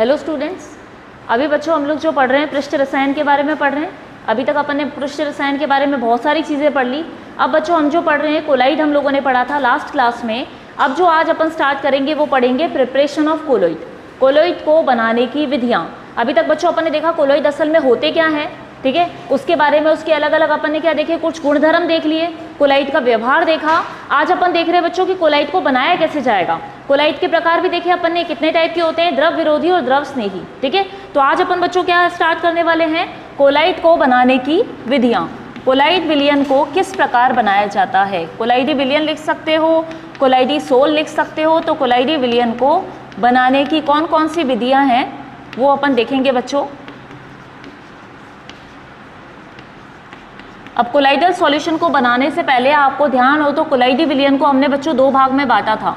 Hello students, अभी बच्चों हम लोग जो पढ़ रहे हैं पृष्ठ रसायन के बारे में पढ़ रहे हैं। अभी तक अपन ने पृष्ठ रसायन के बारे में बहुत सारी चीज़ें पढ़ ली। अब बच्चों हम जो पढ़ रहे हैं कोलाइड हम लोगों ने पढ़ा था लास्ट क्लास में। अब जो आज अपन स्टार्ट करेंगे वो पढ़ेंगे प्रिपरेशन ऑफ कोलोइड, कोलोइड को बनाने की विधियाँ। अभी तक बच्चों अपन ने देखा कोलोइड असल में होते क्या हैं, ठीक है, उसके बारे में उसके अलग अलग अपन ने क्या देखे, कुछ गुणधर्म देख लिए, कोलाइड का व्यवहार देखा। आज अपन देख रहे हैं बच्चों कि कोलाइड को बनाया कैसे जाएगा। कोलाइड के प्रकार भी देखे अपन ने, कितने टाइप के होते हैं, द्रव विरोधी और द्रव स्नेही, ठीक है। तो आज अपन बच्चों क्या स्टार्ट करने वाले हैं, कोलाइड को बनाने की विधियाँ। कोलाइड विलयन को किस प्रकार बनाया जाता है। कोलाइडी विलयन लिख सकते हो, कोलाइडी सोल लिख सकते हो। तो कोलाइडी विलयन को बनाने की कौन कौन सी विधियाँ हैं वो अपन देखेंगे बच्चों। अब कोलाइडल सॉल्यूशन को बनाने से पहले आपको ध्यान हो तो कोलाइडी विलयन को हमने बच्चों दो भाग में बांटा था।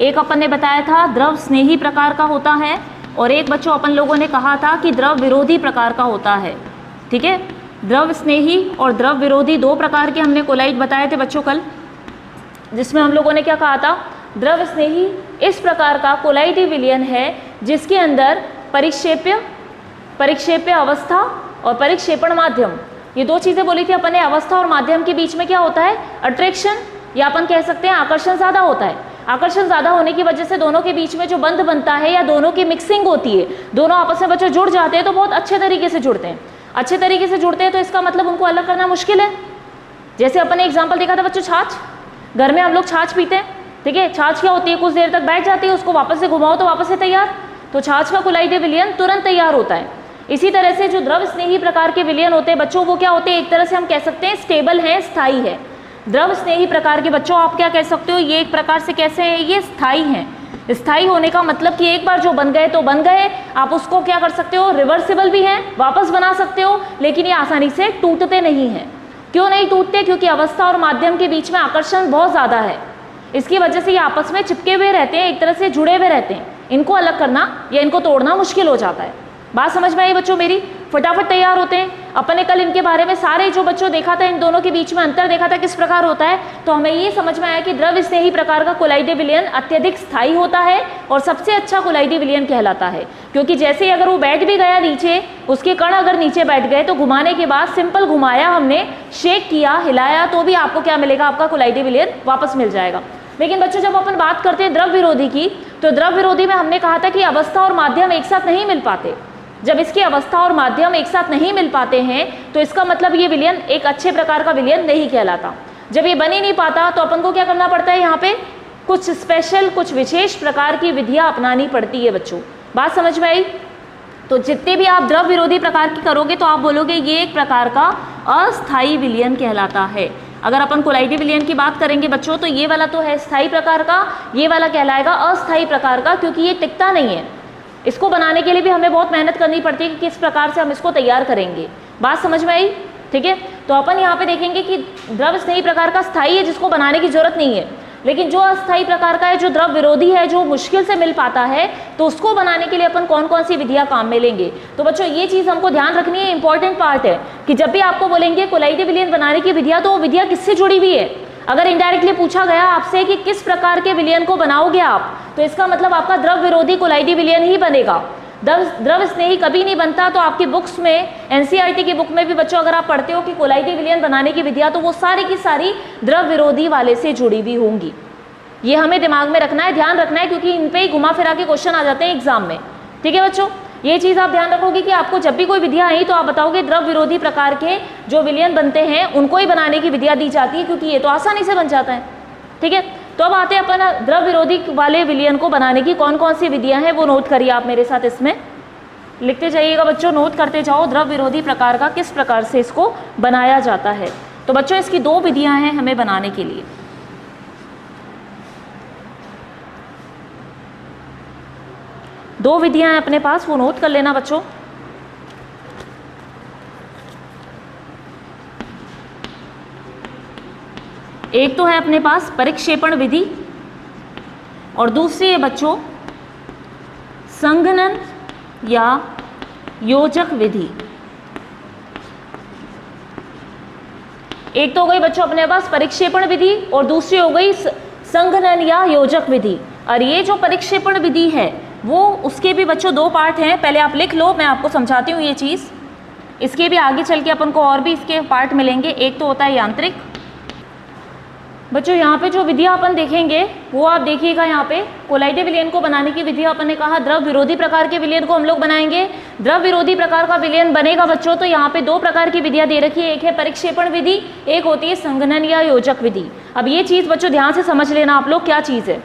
एक अपन ने बताया था द्रव स्नेही प्रकार का होता है और एक बच्चों अपन लोगों ने कहा था कि द्रव विरोधी प्रकार का होता है, ठीक है। द्रव स्नेही और द्रव विरोधी दो प्रकार के हमने कोलाइड बताए थे बच्चों कल, जिसमें हम लोगों ने क्या कहा था, द्रव स्नेही इस प्रकार का कोलाइडी विलयन है जिसके अंदर परिक्षेप्य अवस्था और परिक्षेपण माध्यम, ये दो चीज़ें बोली थी अपन ने। अवस्था और माध्यम के बीच में क्या होता है, अट्रैक्शन, या अपन कह सकते हैं आकर्षण ज़्यादा होता है। आकर्षण ज़्यादा होने की वजह से दोनों के बीच में जो बंध बनता है या दोनों की मिक्सिंग होती है, दोनों आपस में बच्चों जुड़ जाते हैं तो बहुत अच्छे तरीके से जुड़ते हैं। अच्छे तरीके से जुड़ते हैं तो इसका मतलब उनको अलग करना मुश्किल है। जैसे अपन ने एग्जाम्पल देखा था बच्चों, छाछ, घर में हम लोग छाछ पीते हैं, ठीक है। छाछ क्या होती है, कुछ देर तक बैठ जाती है, उसको वापस से घुमाओ तो वापस से तैयार। तो छाछ का कोलाइडी विलयन तुरंत तैयार होता है। इसी तरह से जो द्रव स्नेही प्रकार के विलयन होते हैं बच्चों, वो क्या होते हैं, एक तरह से हम कह सकते हैं स्टेबल है, स्थायी है। द्रव स्नेही प्रकार के बच्चों आप क्या कह सकते हो, ये एक प्रकार से कैसे हैं, ये स्थायी हैं। स्थायी होने का मतलब कि एक बार जो बन गए तो बन गए, आप उसको क्या कर सकते हो, रिवर्सिबल भी हैं, वापस बना सकते हो, लेकिन ये आसानी से टूटते नहीं हैं। क्यों नहीं टूटते, क्योंकि अवस्था और माध्यम के बीच में आकर्षण बहुत ज़्यादा है। इसकी वजह से ये आपस में चिपके हुए रहते हैं, एक तरह से जुड़े हुए रहते हैं। इनको अलग करना या इनको तोड़ना मुश्किल हो जाता है। बात समझ में आई बच्चों मेरी, फटाफट तैयार होते हैं। अपन ने कल इनके बारे में सारे जो बच्चों देखा था, इन दोनों के बीच में अंतर देखा था किस प्रकार होता है। तो हमें ये समझ में आया कि द्रव स्नेही प्रकार का कोलाइडी विलयन अत्यधिक स्थायी होता है और सबसे अच्छा कोलाइडी विलयन कहलाता है। क्योंकि जैसे ही अगर वो बैठ भी गया नीचे, उसके कण अगर नीचे बैठ गए तो घुमाने के बाद सिंपल घुमाया हमने, शेक किया, हिलाया, तो भी आपको क्या मिलेगा, आपका कोलाइडी विलयन वापस मिल जाएगा। लेकिन बच्चों जब अपन बात करते हैं द्रव विरोधी की, तो द्रव विरोधी में हमने कहा था कि अवस्था और माध्यम एक साथ नहीं मिल पाते। जब इसकी अवस्था और माध्यम एक साथ नहीं मिल पाते हैं तो इसका मतलब ये विलयन एक अच्छे प्रकार का विलयन नहीं कहलाता। जब ये बन ही नहीं पाता तो अपन को क्या करना पड़ता है, यहाँ पे कुछ स्पेशल, कुछ विशेष प्रकार की विधियाँ अपनानी पड़ती है बच्चों। बात समझ में आई। तो जितने भी आप द्रव विरोधी प्रकार की करोगे तो आप बोलोगे ये एक प्रकार का अस्थायी विलयन कहलाता है। अगर अपन कोलाइडी विलयन की बात करेंगे बच्चों तो ये वाला तो है स्थायी प्रकार का, ये वाला कहलाएगा अस्थायी प्रकार का, क्योंकि ये टिकता नहीं है। इसको बनाने के लिए भी हमें बहुत मेहनत करनी पड़ती है कि किस प्रकार से हम इसको तैयार करेंगे। बात समझ में आई, ठीक है। तो अपन यहाँ पे देखेंगे कि द्रव स्नेही प्रकार का स्थायी है, जिसको बनाने की जरूरत नहीं है। लेकिन जो अस्थायी प्रकार का है, जो द्रव विरोधी है, जो मुश्किल से मिल पाता है, तो उसको बनाने के लिए अपन कौन कौन सी विधियाँ काम में लेंगे। तो बच्चों ये चीज़ हमको ध्यान रखनी है, इंपॉर्टेंट पार्ट है कि जब भी आपको बोलेंगे कोलाइडी विलयन बनाने की विधियाँ, तो वो विधियाँ किससे जुड़ी हुई है। अगर इनडायरेक्टली पूछा गया आपसे कि किस प्रकार के विलयन को बनाओगे आप, तो इसका मतलब आपका द्रव विरोधी कोलाइडी विलयन ही बनेगा। द्रव स्नेही कभी नहीं बनता। तो आपकी बुक्स में, एनसीईआरटी की बुक में भी बच्चों अगर आप पढ़ते हो कि कोलाइडी विलयन बनाने की विधियाँ, तो वो सारी की सारी द्रव विरोधी वाले से जुड़ी हुई होंगी। ये हमें दिमाग में रखना है, ध्यान रखना है, क्योंकि इन पे ही घुमा फिरा के क्वेश्चन आ जाते हैं एग्जाम में, ठीक है बच्चों। ये चीज़ आप ध्यान रखोगे कि आपको जब भी कोई विधियाँ आई तो आप बताओगे द्रव विरोधी प्रकार के जो विलयन बनते हैं उनको ही बनाने की विधियाँ दी जाती है, क्योंकि ये तो आसानी से बन जाता है, ठीक है। तो अब आते हैं अपन द्रव विरोधी वाले विलयन को बनाने की कौन कौन सी विधियाँ हैं, वो नोट करिए आप मेरे साथ, इसमें लिखते जाइएगा बच्चों, नोट करते जाओ द्रव विरोधी प्रकार का किस प्रकार से इसको बनाया जाता है। तो बच्चों इसकी दो विधियाँ हैं हमें बनाने के लिए। दो विधियां हैं अपने पास, वो नोट कर लेना बच्चों। एक तो है अपने पास परिक्षेपण विधि और दूसरी है बच्चों संघनन या योजक विधि। एक तो हो गई बच्चों अपने पास परिक्षेपण विधि और दूसरी हो गई संघनन या योजक विधि। और ये जो परिक्षेपण विधि है वो उसके भी बच्चों 2 पार्ट हैं, पहले आप लिख लो, मैं आपको समझाती हूँ ये चीज़। इसके भी आगे चल के अपन को और भी इसके पार्ट मिलेंगे। एक तो होता है यांत्रिक। बच्चों यहाँ पे जो विधियाँ अपन देखेंगे वो आप देखिएगा, यहाँ पे कोलाइडे विलयन को बनाने की विधि अपन ने कहा, द्रव विरोधी प्रकार के विलयन को हम लोग बनाएंगे। द्रव विरोधी प्रकार का विलयन बनेगा बच्चों तो यहाँ पे 2 प्रकार की विधियाँ दे रखी है, एक है परिक्षेपण विधि, एक होती है संघनन या योजक विधि। अब ये चीज़ बच्चों ध्यान से समझ लेना आप लोग क्या चीज़ है।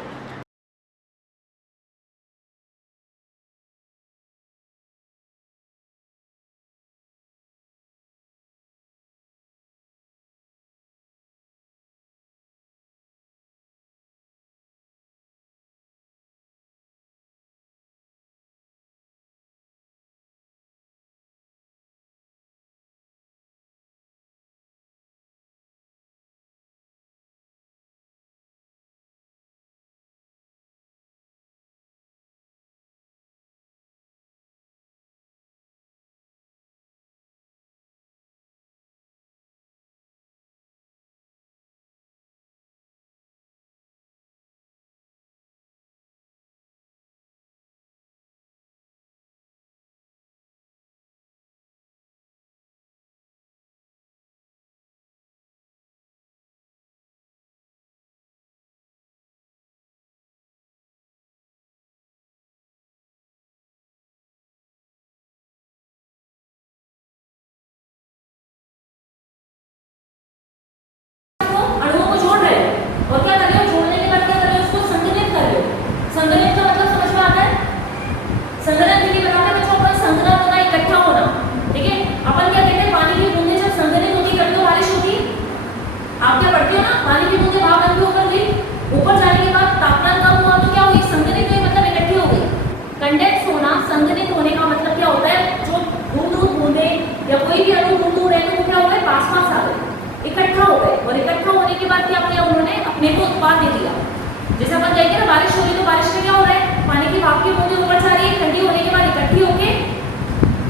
जैसे अपन कहेंगे ना बारिश हो रही तो बारिश में क्या हो रहा है, पानी की भाप की बूंदें ऊपर जा रही है, ठंडी होने के बाद इकट्ठी होके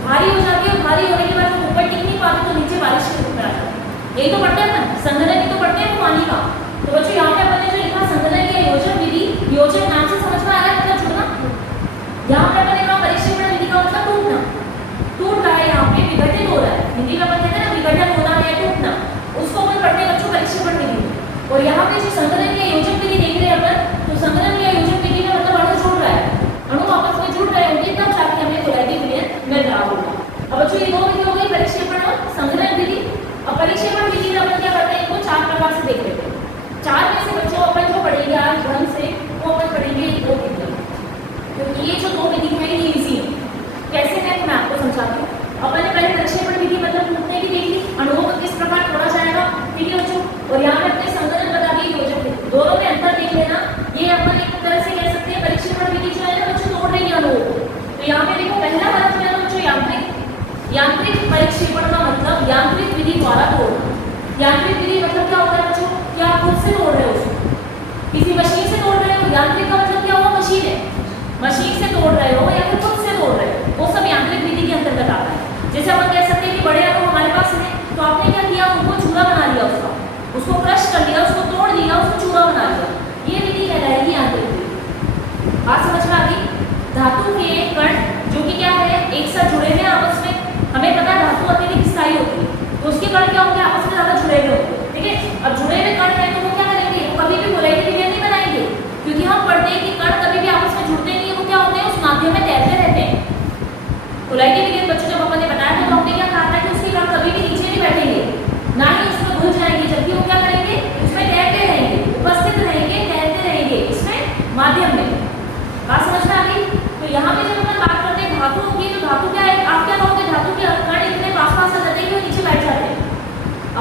भारी हो जाती है, और भारी होने के बाद जब ऊपर टिक नहीं पाती तो नीचे बारिश के रूप में आ जाती है। यही तो पढ़ते हैं अपन, संघनन ही तो पढ़ते हैं पानी का। तो बच्चों यहाँ पे अपन ने जो लिखा संघनन या योजक विधि, योजक नाम से समझ में आ रहा है मतलब जुड़ना। यहाँ पे अपन ने कहा परिक्षेपण विधि का मतलब टूटना, टूट रहा है, यहाँ पे विघटित हो रहा है, हिंदी में अपन कहते हैं ना विघटन होना या टूटना, उसको अपन पढ़ते हैं बच्चों परिक्षेपण विधि। और यहाँ पे जो संघनन या योजक विधि देख रहे हैं अपन, तो संघनन या योजक विधि में मतलब अणु जुड़ रहा है, अणु आपस में जुड़ रहे होंगे तब जाके हमें कोलाइडे विलयन मिल रहा होगा। अब बच्चों ये 2 विधि हो गई, परिक्षेपण और संघनन विधि। अब परिक्षेपण विधि में अपन क्या करते हैं, इनको 4 प्रकार से देख लेते हैं। 4 में से बच्चों अपन जो पढ़ेंगे आज ढंग से वो अपन पढ़ेंगे 2 विधि, क्योंकि ये जो 2 विधि है ये इजी है। कैसे है मैं आपको समझाती हूँ। अपन ने पहले परिक्षेपण विधि मतलब टूटने की देख ली, अणुओं को किस प्रकार तोड़ा जाएगा, ठीक है बच्चों। और यहाँ पे अपने संघनन बता दी, योजक विधि, दोनों में अंतर देख लेना। ये अपन एक तरह से कह सकते हैं परिक्षेपण विधि जो है ना बच्चों तोड़ रही है अणुओं को। तो यहाँ पे देखो पहला वाला जो है ना बच्चों यांत्रिक, यांत्रिक परिक्षेपण का मतलब यांत्रिक विधि द्वारा तोड़ना। यांत्रिक विधि मतलब क्या होता है बच्चों, कि आप खुद से तोड़ रहे हो उसको, किसी मशीन से तोड़ रहे हो। यांत्रिक का मतलब क्या हुआ, मशीन है, मशीन से तोड़ रहे हो या फिर खुद से तोड़ रहे हो, वो सब यांत्रिक विधि के अंतर्गत आता है। जैसे अपन कह सकते हैं कि बड़े अणु हमारे पास है, तो आपने क्या किया, उनको चूरा बना लिया, उसका उसको क्रश कर लिया, उसको तोड़ लिया, उसको चूरा बना लिया, ये विधि कहलाएगी यांत्रिक विधि। बात समझ में आ गई। धातु के कण जो कि क्या है, एक साथ जुड़े हुए आपस में, हमें पता है धातु अत्यधिक स्थायी होती है, तो उसके कण क्या होंगे, आपस में ज्यादा जुड़े हुए होंगे, ठीक है। अब जुड़े हुए कण है तो वो क्या करेंगे, वो कभी भी कोलाइडे विलयन नहीं बनाएंगे, क्योंकि हम पढ़ते हैं कि कण कभी भी आपस में जुड़ते नहीं है, वो क्या होते हैं, उस माध्यम में तैरते रहते हैं। कोलाइडे विलयन बच्चों जब अपन ने बताया था तो हमने क्या कहा था कि उसके कण कभी भी नीचे नहीं बैठेंगे, ना ही उसमें घुल जाएंगे, जबकि वो क्या करेंगे, उसमें तैरते रहेंगे, उपस्थित रहेंगे, तैरते रहेंगे इसमें माध्यम में। बात समझ में आ गई। तो यहाँ पे जब अपन बात करते हैं धातुओं की, तो धातु क्या है, आप क्या कहोगे, धातु के कण इतने पास पास आ जाते हैं कि वो नीचे बैठ जाते हैं।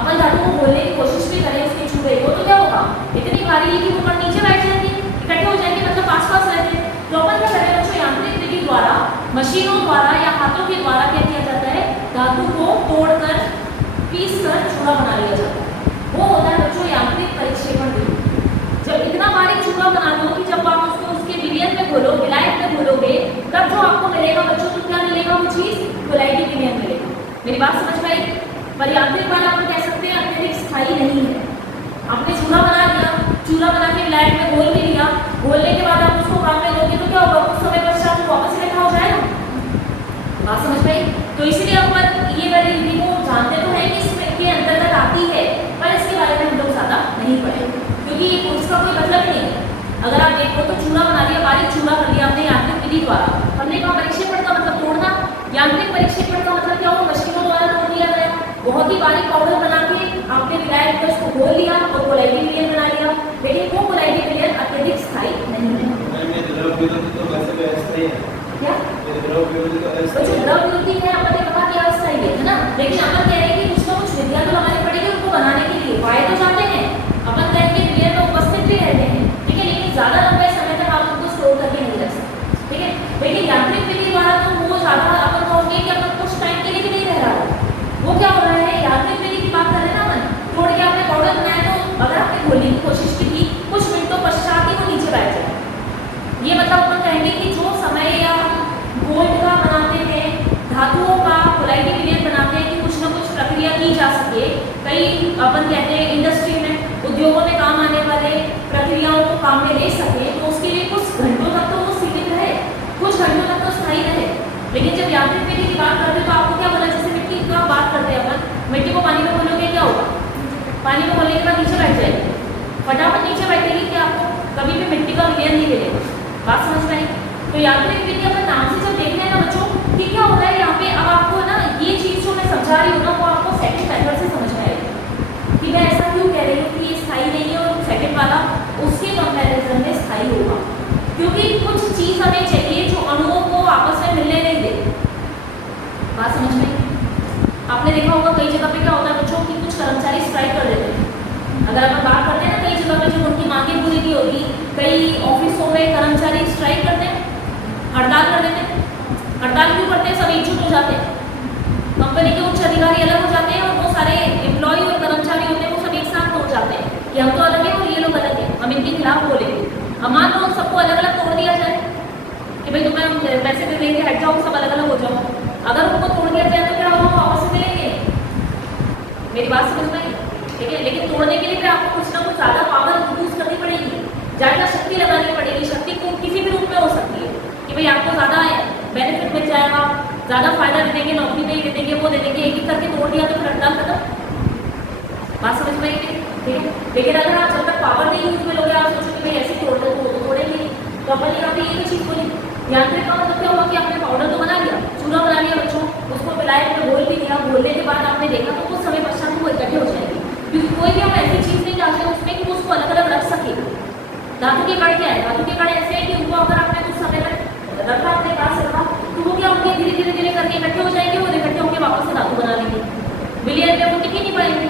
अपन धातु को खोलने की कोशिश भी करें उसके छुए को, तो क्या होगा, इतनी भारी है कि वो कण नीचे बैठ जाएंगे, इकट्ठे हो जाएंगे, मतलब पास पास रहते हैं। तो अपन क्या करें बच्चों, यांत्रिक विधि द्वारा, मशीनों द्वारा या हाथों के द्वारा क्या किया जाता है, धातु को तोड़कर पीस कर चूड़ा बना लिया जाता है, वो होता है बच्चों यांत्रिक परिक्षेपण विधि। जब इतना बारीक चूड़ा बना लो कि जब आप उसको उसके विलयन में घोलो, विलायक में घोलोगे, तब जो आपको मिलेगा बच्चों, तो क्या मिलेगा, वो चीज कोलाइडे विलयन मिलेगा। मेरी बात समझ में आई। पर यांत्रिक वाला अपन कह सकते हैं अत्यधिक स्थायी नहीं है। आपने चूड़ा बना लिया, चूड़ा बना के विलायक में घोल भी लिया, घोलने के बाद आप उसको काम में दोगे तो क्या होगा, कुछ समय पश्चात तो इसीलिए अपन ये वाली विधि को जानते तो है कि इसके अंतर्गत आती है, पर इसके बारे में हम लोग ज़्यादा नहीं पढ़े, क्योंकि उसका कोई मतलब ही नहीं है। अगर आप देखो तो चूड़ा बना लिया, बारीक चूड़ा कर लिया आपने यांत्रिक विधि द्वारा। हमने कहा परिक्षेपण का मतलब तोड़ना, यांत्रिक परिक्षेपण का मतलब क्या हुआ, मशीनों द्वारा तोड़ दिया गया। बहुत ही बारीक पाउडर बना के आपने विलायक को उसको घोल लिया और कोलाइडी विलयन बना लिया, लेकिन वो कोलाइडी विलयन अत्यधिक स्थायी नहीं है। क्या जो द्रव विरोधी है अपन ने कहा कि अस्थायी है ना, लेकिन अपन कह रहे हैं कि कुछ ना कुछ विधियां तो लगानी पड़ेगी उनको बनाने के लिए। पाए तो जाते हैं, अपन कहेंगे विलयन में उपस्थित भी रहते हैं, ठीक है, लेकिन ज्यादा लंबे समय तक आप उनको स्टोर करके नहीं रख सकते, ठीक है। लेकिन यांत्रिक विधि द्वारा तो वो ज्यादा अपन कहोगे कि अपन कुछ टाइम के लिए भी नहीं रह रहा है। वो क्या हो रहा है, यांत्रिक विधि की बात कर रहे हैं ना अपन, तोड़ के आपने पाउडर बनाया तो अगर आपने घोलने की कोशिश की थी, कुछ मिनटों पश्चात ही वो नीचे बैठ जाए। ये मतलब अपन कहेंगे कि जो समय या गोल्ड का बनाते हैं, धातुओं का कोलाइडी विलयन बनाते हैं कि कुछ ना कुछ प्रक्रिया की जा सके, कई अपन कहते हैं इंडस्ट्री में, उद्योगों में काम आने वाले प्रक्रियाओं को काम में ले सके, तो उसके लिए कुछ घंटों तक तो वो सीमित रहे, कुछ घंटों तक तो स्थायी रहे। लेकिन जब यांत्रिक विधि की बात करते हैं तो आपको क्या बोला, जैसे मिट्टी का बात करते हैं अपन, मिट्टी को पानी में घोलोगे क्या होगा, पानी में घोलने के बाद नीचे बैठ जाएगी, फटाफट नीचे बैठेगी कि आपको कभी भी मिट्टी का विलयन नहीं मिलेगा। बात समझ में आई? तो यांत्रिक विधि अपन नाम से जब देखते हैं ना बच्चों कि क्या हो रहा है यहाँ पे, अब आपको ना ये चीज़ जो मैं समझा रही हूँ ना वो आपको सेकंड मेथड से समझ में आएगी कि मैं ऐसा क्यों कह रही हूँ कि ये स्थायी नहीं है और सेकंड वाला उसके कंपैरिजन में स्थायी होगा, क्योंकि कुछ चीज़ हमें चाहिए जो अणुओं को आपस में मिलने नहीं दे। बात समझ में? आपने देखा होगा कई जगह पे क्या होता है बच्चों कि कुछ कर्मचारी स्ट्राइक कर देते हैं। अगर अपन बात करते हैं ना कई जगह पे जब उनकी मांगें पूरी नहीं होगी, कई ऑफिसों में कर्मचारी स्ट्राइक करते हैं, हड़ताल कर देते हैं। हड़ताल क्यों करते हैं, सब एकजुट हो जाते हैं, कंपनी के उच्च अधिकारी अलग हो जाते हैं और वो सारे एम्प्लॉय और कर्मचारी होते हैं वो सब एक साथ हो जाते हैं कि हम तो अलग हैं और ये लोग अलग हैं, हम इनके खिलाफ बोलेंगे। अब मान लो सबको अलग अलग तोड़ दिया जाए कि भाई तुम्हें हम पैसे दे देंगे, हट जाओ, सब अलग अलग हो जाओ। अगर उनको तोड़ दिया जाए तो क्या होगा, वो आपस में मिलेंगे। मेरी बात समझ में? ठीक है, लेकिन तोड़ने के लिए फिर आपको कुछ ना कुछ ज़्यादा पावर यूज करनी पड़ेगी, ज़्यादा शक्ति लगानी पड़ेगी। शक्ति को किसी भी रूप में हो सकती है कि भाई आपको ज़्यादा बेनिफिट मिल जाएगा, ज़्यादा फायदा दे देंगे, नौकरी पे ही दे देंगे, वो दे देंगे, एक एक करके तोड़ दिया तो फिर हड़ताल खत्म। बात समझ में आई? ठीक है, लेकिन अगर आप जब तक पावर नहीं यूज में लोगे, आप सोचो कि भाई ऐसे तोड़ दो तो तोड़ेंगे। तो अपन यहाँ पे ये चीज़ बोली, यांत्रिक का मतलब क्या हुआ कि आपने पाउडर तो बना लिया, चूड़ा बना लिया बच्चों, उसको विलायक में घोल भी दिया, घोलने के बाद आपने देखा तो कुछ समय पश्चात वो इकट्ठे हो जाएगी, क्योंकि कोई भी हम ऐसी चीज़ नहीं डालते उसमें कि उसको अलग अलग रख सके। धातु के कण क्या है, धातु के कण ऐसे है कि उनको अगर आपने कुछ समय तक रखा, अपने पास रखा, तो वो क्या होंगे, धीरे धीरे धीरे करके इकट्ठे हो जाएंगे, वो इकट्ठे होकर वापस से धातु बना लेंगे, विलयन में वो टिक ही नहीं पाएंगे।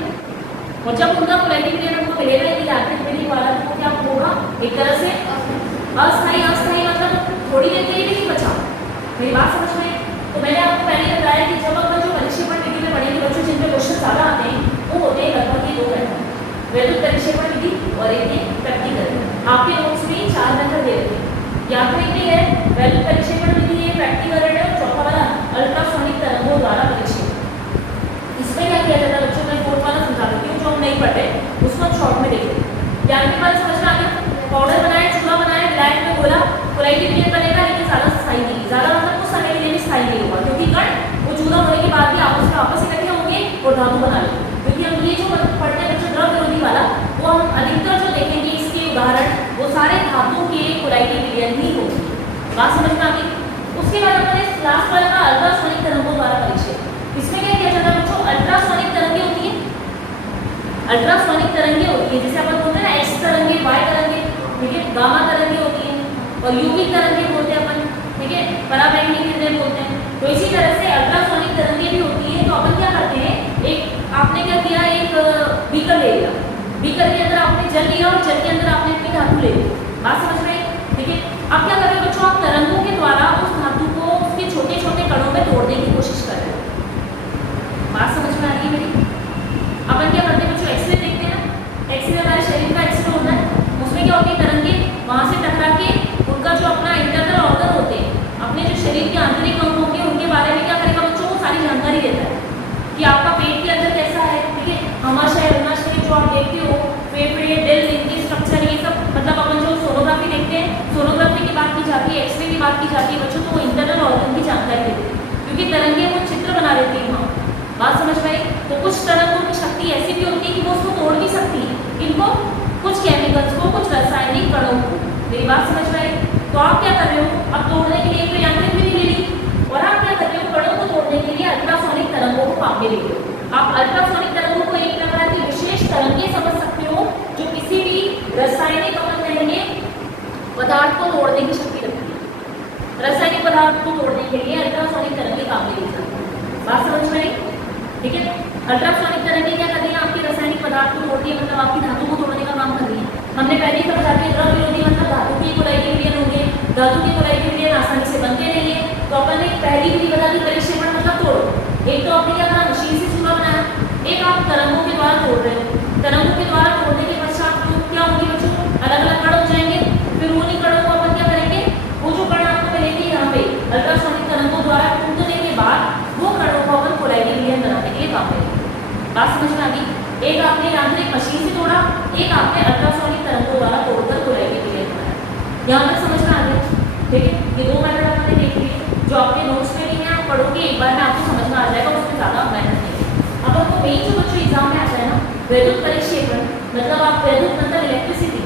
और जब उनका कोलाइडी विलयन उनको मिलेगा कि यांत्रिक विधि द्वारा, तो क्या होगा, एक तरह से अस्थायी। अस्थायी मतलब थोड़ी देर के लिए भी नहीं बचा। मेरी बात समझ में? तो मैंने आपको पहले बताया कि जब अपन जो परिक्षेपण विधि में पढ़ेंगे बच्चों, जिनमें क्वेश्चन ज़्यादा आते हैं वो होते हैं लगभग ये दो मेथड, वैद्युत परिक्षेपण विधि और एक है प्रैक्टिकल। आपके नोट्स में 4 मेथड दे रखे हैं, या तो एक है वैद्युत परिक्षेपण विधि है, प्रैक्टिकल है, और चौथा वाला अल्ट्रासोनिक तरंगों द्वारा परिक्षेपण। इसमें क्या किया जाता है बच्चों, मैं फोर्थ वाला समझा देती हूँ, जो हम नहीं पढ़ रहे उसको हम शॉर्ट में देखें। यानी कि बात समझ में आ गया, पाउडर बनाया, चूड़ा बनाया, विलायक में घोला, कोलाइडी विलयन बनेगा, लेकिन ज़्यादा स्थायी नहीं, ज़्यादा मतलब कुछ समय के लिए भी स्थायी नहीं होगा, क्योंकि कण वो चूड़ा होने के बाद भी आपस में वापस इकट्ठे होंगे और धातु बना लेंगे। क्योंकि हम ये जो पढ़ते हैं बच्चों द्रव विरोधी वाला, वो हम अधिकतर जो देखेंगे इसके उदाहरण वो सारे धातु के कोलाइडी विलयन ही होंगे। बात समझ में आ गई? उसके बाद अपने लास्ट वाला का अल्ट्रासोनिक तरंगों द्वारा परिक्षेपण। इसमें क्या किया जाता है बच्चों, अल्ट्रासोनिक तरंगे होती है, अल्ट्रासोनिक तरंगे होती है, जैसे अपन बोलते हैं ना एक्स तरंगे, वाई तरंगे, ठीक है, गामा तरंगे होती है, और यूवी तरंगे बोलते हैं अपन, ठीक है, पराबैंगनी किरणें बोलते हैं। तो इसी तरह से अल्ट्रासोनिक तरंगे भी होती है। तो अपन क्या करते हैं, एक आपने क्या किया, एक बीकर ले लिया, बीकर के अंदर आपने जल लिया और जल के अंदर आपने अपनी धातु ले ली। बात समझ में? ठीक है, अब क्या कर रहे हो बच्चों, आप तरंगों के द्वारा उस धातु को उसके छोटे छोटे कणों में तोड़ने की कोशिश कर रहे हो। बात समझ में आ रही है मेरी? अपन क्या करते हैं बच्चों, एक्सरे देखते हैं ना, एक्सरे हमारे शरीर का एक्सरे होता है, उसमें क्या होती है, तरंगे वहाँ से टकरा के उनका जो अपना इंटरनल ऑर्गन होते हैं, अपने जो शरीर के आंतरिक अंग होंगे उनके बारे में क्या करेगा बच्चों, वो सारी जानकारी देता है कि आपका पेट के अंदर कैसा है, ठीक है, हमाशय अग्नाशय जो आप देखते हो, फेफड़े, दिल, इनकी स्ट्रक्चर, ये सब मतलब अपन जो सोनोग्राफी देखते हैं, सोनोग्राफी की बात की जाती है, एक्सरे की बात की जाती है बच्चों, तो वो इंटरनल ऑर्गन की जानकारी देते हैं, क्योंकि तरंगे वो चित्र बना बात समझ में आई? तो आप क्या कर रहे हो, अब तोड़ने के लिए तो यांत्रिक विधि ले ली, और आप क्या कर रहे हो, कणों को तोड़ने के लिए अल्ट्रासोनिक तरंगों को मापने ले रहे हो। आप अल्ट्रासोनिक तरंगों को एक प्रकार की विशेष तरंगें समझ सकते हो जो किसी भी रासायनिक अपन कहेंगे पदार्थ को तोड़ने की शक्ति रखती है। रासायनिक पदार्थ को तोड़ने के लिए अल्ट्रासोनिक तरंगें काम में ली जाती है। बात समझ में आई? ठीक है, अल्ट्रासोनिक तरंगें क्या कर रही है, आपके रासायनिक पदार्थ को तोड़ती है, मतलब आपकी धातु को तोड़ने का काम कर रही है। हमने पहले ही समझा दिया द्रव विरोधी मतलब धातु की गोलाई के विलयन होंगे, धातु की गोलाई के विलयन आसानी से बनते नहीं है। तो अपन ने पहली विधि बता दी परिक्षेपण मतलब तोड़ो। एक तो आपने क्या कहा, मशीन से चूल्हा बनाया, एक आप तरंगों के द्वारा तोड़ रहे हो। तरंगों के द्वारा तोड़ने के पश्चात क्या होंगे बच्चों, अलग अलग कण हो जाएंगे। फिर उन्हीं कणों को अपन क्या करेंगे, वो जो कण आपको मिलेंगे यहाँ पे अल्ट्रासोनिक तरंगों द्वारा टूटने के बाद वो कणों को अपन कोलाइडल विलयन बनाने के लिए काम करेंगे। बात समझ में आ गई? एक आपने यांत्रिक मशीन से तोड़ा, एक आपने अल्ट्रासोनिक तरंगों द्वारा तोड़कर कोलाइडल विलयन बनाया। यहाँ तक समझ में आ गया? ठीक है, ये दो मेथड आपने देख लिए जो आपके नोट्स में भी हैं, आप पढ़ोगे एक बार में आपको समझ में आ जाएगा, उसमें ज़्यादा मेहनत नहीं है। अब आपको मेन जो बच्चों एग्जाम में आता है ना, विद्युत परिक्षेपण मतलब आप विद्युत मतलब इलेक्ट्रिसिटी,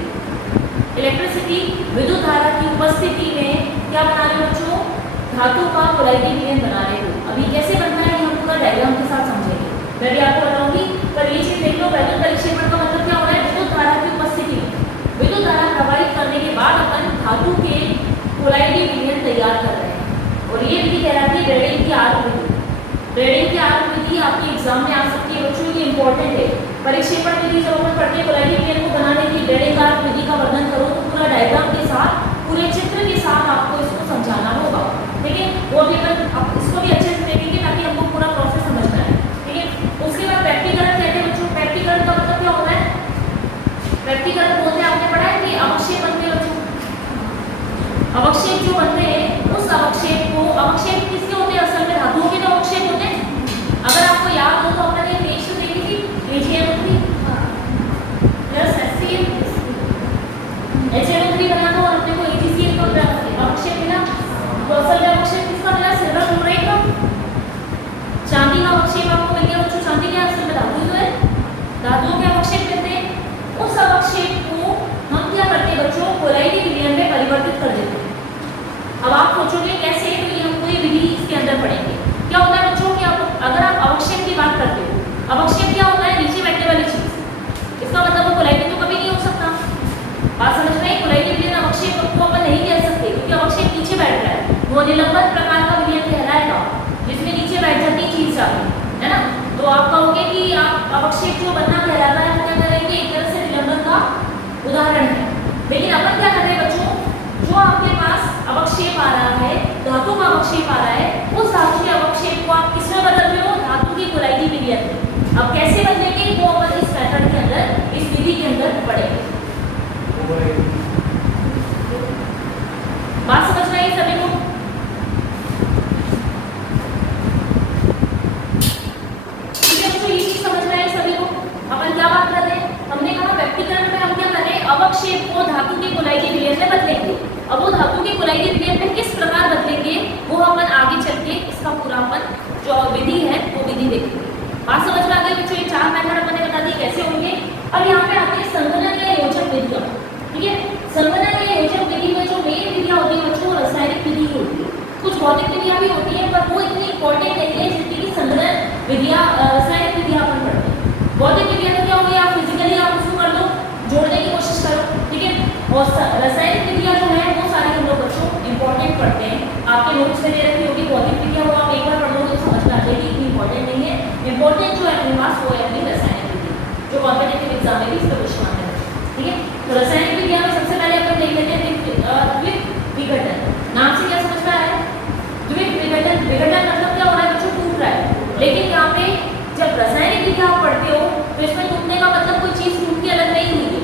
इलेक्ट्रिसिटी विद्युत धारा की उपस्थिति में क्या बना रहे हो बच्चों, धातु का कोलाइडल विलयन बना रहे हो। अभी कैसे बनता है ये हम पूरा डायग्राम के साथ समझेंगे, मैं भी आपको बताऊंगी। पर ये चीज देख लो, विद्युत परिक्षेपण का मतलब क्या हो रहा है, विद्युत धारा की उपस्थिति में विद्युत धारा प्रवाहित करने के बाद अपन धातु के कोलाइडल विलयन तैयार कर रहे हैं। और ये विधि कहलाती है ब्रेडिंग की आर्क विधि। ब्रेडिंग की आर्क विधि आपके एग्जाम में आ सकती है बच्चों, ये इंपॉर्टेंट है। परिक्षेपण विधि जब अपन पढ़ते हैं कोलाइडल विलयन को बनाने की ब्रेडिंग आर्क विधि का वर्णन करो तो पूरा डायग्राम के साथ, पूरे चित्र के साथ आपको इसको समझाना होगा। ठीक है, वो भी अपन इसको भी अच्छे से देखेंगे ताकि हमको पूरा प्रोसेस समझ में आए। ठीक है, उसके बाद व्यक्तिगत कहते हैं बच्चों, व्यक्तिगत का मतलब क्या होता है, व्यक्तिगत बोलते हैं आपने पढ़ा है कि अवक्षेप बनते हैं बच्चों, अवक्षेप जो बनते हैं उस अवक्षेप को, अवक्षेप किसके होते हैं, असल में धातुओं के तो अवक्षेप होते हैं। अगर आपको याद हो तो अपने रेशियो देखी थी, AgNO3 प्लस HCl, HNO3 बना था और अपने को AgCl का अवक्षेप मिला। तो असल में अवक्षेप किसका मिला, सिल्वर क्लोराइड का। चांदी का अवक्षेप आपको मिल गया बच्चों, चांदी क्या असल में धातु तो है, धातुओं के अवक्षेप मिलते हैं। उस अवक्षेप को हम क्या करते हैं बच्चों, कोलाइडल विलयन में परिवर्तित कर देते हैं। अब आप सोचोगे कैसे, तो ये हम कोई विधि इसके अंदर पढ़ेंगे। क्या होता है बच्चों कि आप अगर आप अवक्षेप की बात करते हो, अवक्षेप क्या होता है, नीचे बैठने वाली चीज, इसका मतलब वो कोलाइडल तो कभी नहीं हो सकता। बात समझ में आई? कोलाइडल विलयन अवक्षेप को अपन नहीं कह सकते क्योंकि अवक्षेप नीचे बैठ रहा है, वो निलंबन प्रकार का विलयन कहलाएगा जिसमें नीचे बैठ जाती चीज जाती है ना। तो आप कहोगे कि आप अवक्षेप जो बनना कहलाता है वो क्या करेंगे, एक तरह से निलंबन का उदाहरण है। लेकिन अपन क्या कर रहे हैं बच्चों, जो आपके पास अवक्षेप आ रहा है, धातु का अवक्षेप आ रहा है, उस धातु के अवक्षेप को आप किसमें बदल रहे हो, धातु की कोलाइडल विलयन में। अब कैसे बदलेंगे वो अपन इस मेथड के अंदर, इस विधि के अंदर पढ़ेंगे। बात समझ में आई सभी को? ठीक है बच्चों, ये चीज समझ में आई सभी को? अपन क्या बात कर रहे हैं, हमने कहा व्यक्तिकरण में हम क्या कर रहे हैं, अवक्षेप को धातु के कोलाइडल विलयन में बदलेंगे। अब वो धातु के कोलाइडल विलयन में किस प्रकार बदलेंगे वो अपन आगे चल के इसका पूरा अपन जो विधि है वो विधि देखेंगे। बात समझ में आ गई बच्चों? ये चार मेथड अपन ने बता दिए कैसे होंगे। अब यहाँ पे आते हैं संगणन या योजक विधियां। ठीक है, संगणन या योजक विधि में जो मेन विधियां होती है बच्चों, रासायनिक विधि होती है। कुछ भौतिक विधियां भी होती है पर वो इतनी इंपॉर्टेंट नहीं है जितनी की संगणन विधियां, रासायनिक विधियां अपन पढ़ते हैं। भौतिक विधियां तो क्या हो गई, आप फिजिकली आप उसको कर दो, जोड़ने की कोशिश करो। ठीक है, और रासायनिक विधियां जो है वो सारी हम लोग बच्चों इंपॉर्टेंट पढ़ते हैं। आपके नोट्स में दे रखी होगी भौतिक विधियां, वो आप एक बार पढ़ लोगे तो समझ में आ जाएगी, इतनी इंपॉर्टेंट नहीं है। इंपॉर्टेंट जो है अपने पास वो है अपनी रासायनिक विधि, जो कॉम्पिटिटिव एग्जाम में भी इसका क्वेश्चन आता है। ठीक है, तो रासायनिक विधियां में सबसे पहले अपन देख लेते हैं द्विक विघटन। नाम से क्या समझ में आया, द्विक विघटन। विघटन मतलब क्या हो रहा है बच्चों, टूट रहा है। लेकिन यहाँ पे जब रासायनिक विधि आप पढ़ते हो तो इसमें टूटने का मतलब कोई चीज टूट के अलग नहीं हुई है।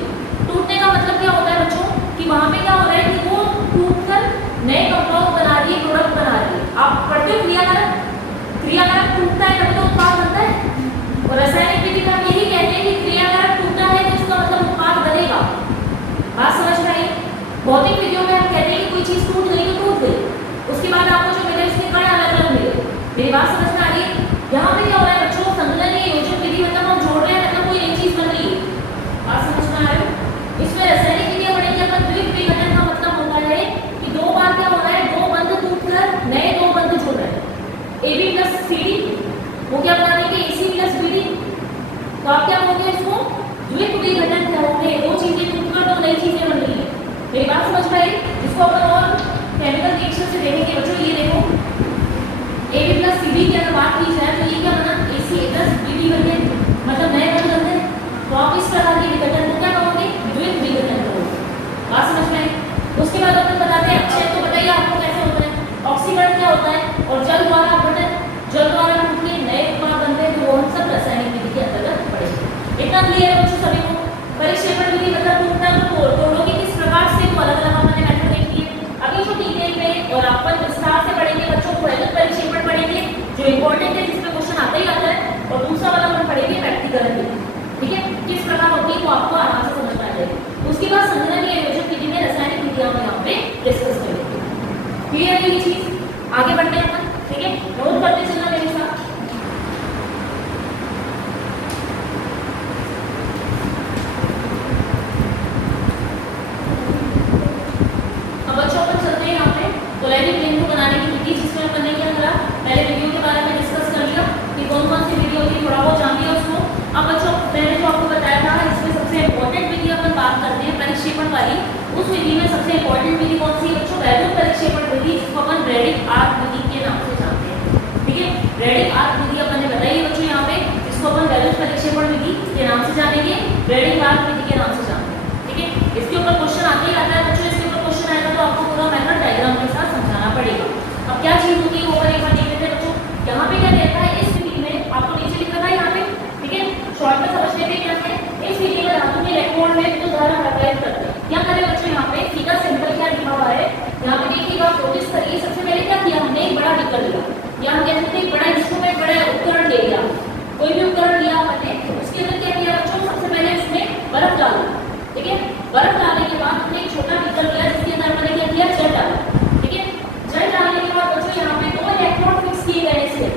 टूटने का मतलब क्या होता है बच्चों कि वहां पे क्या हो रहा है कि वो टूटकर नए कंपाउंड बना रही है, प्रोडक्ट बना रही है। आप पढ़ते हो क्रियाकारक, क्रियाकारक टूटता है तभी तो उत्पाद बनता है। और रासायनिक विधि में हम यही कहते हैं कि क्रियाकारक टूटा है तो इसका मतलब उत्पाद बनेगा। बात समझ में आई? भौतिक विधियों में हम कहते हैं कि कोई चीज टूट गई तो टूट गई, उसके बाद आपको जो मिले उसके कण अलग अलग मिले। मेरी बात समझ में आ रही है? यहाँ पे क्या हो रहा है बच्चों, संगणन या योजक विधि मतलब हम जोड़ रहे हैं, मतलब कोई एक चीज बन रही है। बात समझ में आ रही है? इसमें रासायनिक विधियां पढ़ेंगे अपन, द्विक विघटन का मतलब AB प्लस CD वो क्या बना देंगे AC प्लस BD। तो आप क्या कहोगे इसको द्विक विघटन क्या होंगे, दो चीजें टूटकर दो नई चीजें बन रही है। मेरी बात समझ में आई? इसको अपन और केमिकल रिएक्शन से देखेंगे बच्चों। ये देखो AB प्लस CD की अगर बात की जाए तो ये क्या बना AC प्लस BD बन गए, मतलब नए बन गए। तो आप इस प्रकार के विघटन को क्या कहोगे द्विक विघटन कहोगे। बात समझ में आई? उसके बाद अपन बताते हैं अक्षय। तो बताइए आपको कैसे होता है ऑक्सीकरण क्या होता है और जल द्वारा अपघटन, जल द्वारा टूट के नए उत्पाद बनते हैं। तो वो हम सब रासायनिक विधि के अंतर्गत पढ़ेंगे। इतना क्लियर है बच्चों सभी को? परिक्षेपण विधि मतलब टूटना तो तोड़ोगे किस प्रकार से, तो अलग अलग हमने मेथड देख लिए। अभी जो डिटेल में और अपन विस्तार से पढ़ेंगे बच्चों को वैद्युत परिक्षेपण पढ़ेंगे जो इंपॉर्टेंट है, जिसमें क्वेश्चन आता ही आता है। और दूसरा वाला अपन पढ़ेंगे व्यक्तिगत विधि, ठीक है, किस प्रकार होती है वो आपको आराम से समझ में आ जाएगी। उसके बाद संगणकीय योजक विधि में रासायनिक विधियां हम यहाँ पे डिस्कस करेंगे। क्लियर है ये चीज? आगे बढ़ते हैं अपन, ठीक है, नोट करते चलना मेरे साथ। अब बच्चों अपन चलते हैं यहाँ पे कोलाइडिक रिंग को बनाने की विधि, जिसमें अपन ने क्या करा पहले वीडियो के बारे में डिस्कस कर लिया कि कौन कौन सी वीडियो होती है, थोड़ा बहुत जान लिया उसको। अब बच्चों मैंने जो आपको बताया था इसमें सबसे इंपॉर्टेंट विधि अपन बात करते हैं परिक्षेपण वाली। उस विधि में सबसे इंपॉर्टेंट विधि कौन सी है बच्चों? वैद्युत परिक्षेपण विधि, जिसको अपन रेडिक आर्क विधि के नाम से जानते हैं, ठीक है। रेडिक आर्क विधि अपन ने बताई है बच्चों यहाँ पे, जिसको अपन वैद्युत परिक्षेपण विधि के नाम से जानेंगे, रेडिक आर्क विधि के नाम से जानते हैं, ठीक है। इसके ऊपर क्वेश्चन आते ही आता है बच्चों। इसके ऊपर क्वेश्चन आएगा तो आपको पूरा मेथड डायग्राम के साथ समझाना पड़ेगा। अब क्या चीज होती है वो एक बार देख लेते हैं बच्चों। यहाँ पे क्या कहता है इस विधि में, आपको नीचे लिखा था यहाँ पे, ठीक है, शॉर्ट में समझ लेते हैं क्या है। इस विधि में धातु के इलेक्ट्रॉन में विद्युत धारा प्रवाहित करते हैं। क्या करें बच्चों यहाँ पे थीटा सिंबल क्या लिखा हुआ है यहाँ पे देखिएगा। नोटिस करिए सबसे पहले क्या किया हमने, एक बड़ा बीकर लिया, या हम कह सकते हैं एक बड़ा इंस्ट्रूमेंट, बड़ा उपकरण ले लिया। कोई भी उपकरण लिया हमने, उसके अंदर क्या किया बच्चों, सबसे पहले उसमें बर्फ डाला, ठीक है। बर्फ डालने के बाद हमने एक छोटा बीकर लिया जिसके अंदर हमने क्या किया जल डाला, ठीक है। जल डालने के बाद बच्चों यहाँ पे दो इलेक्ट्रोड फिक्स किए गए इसके।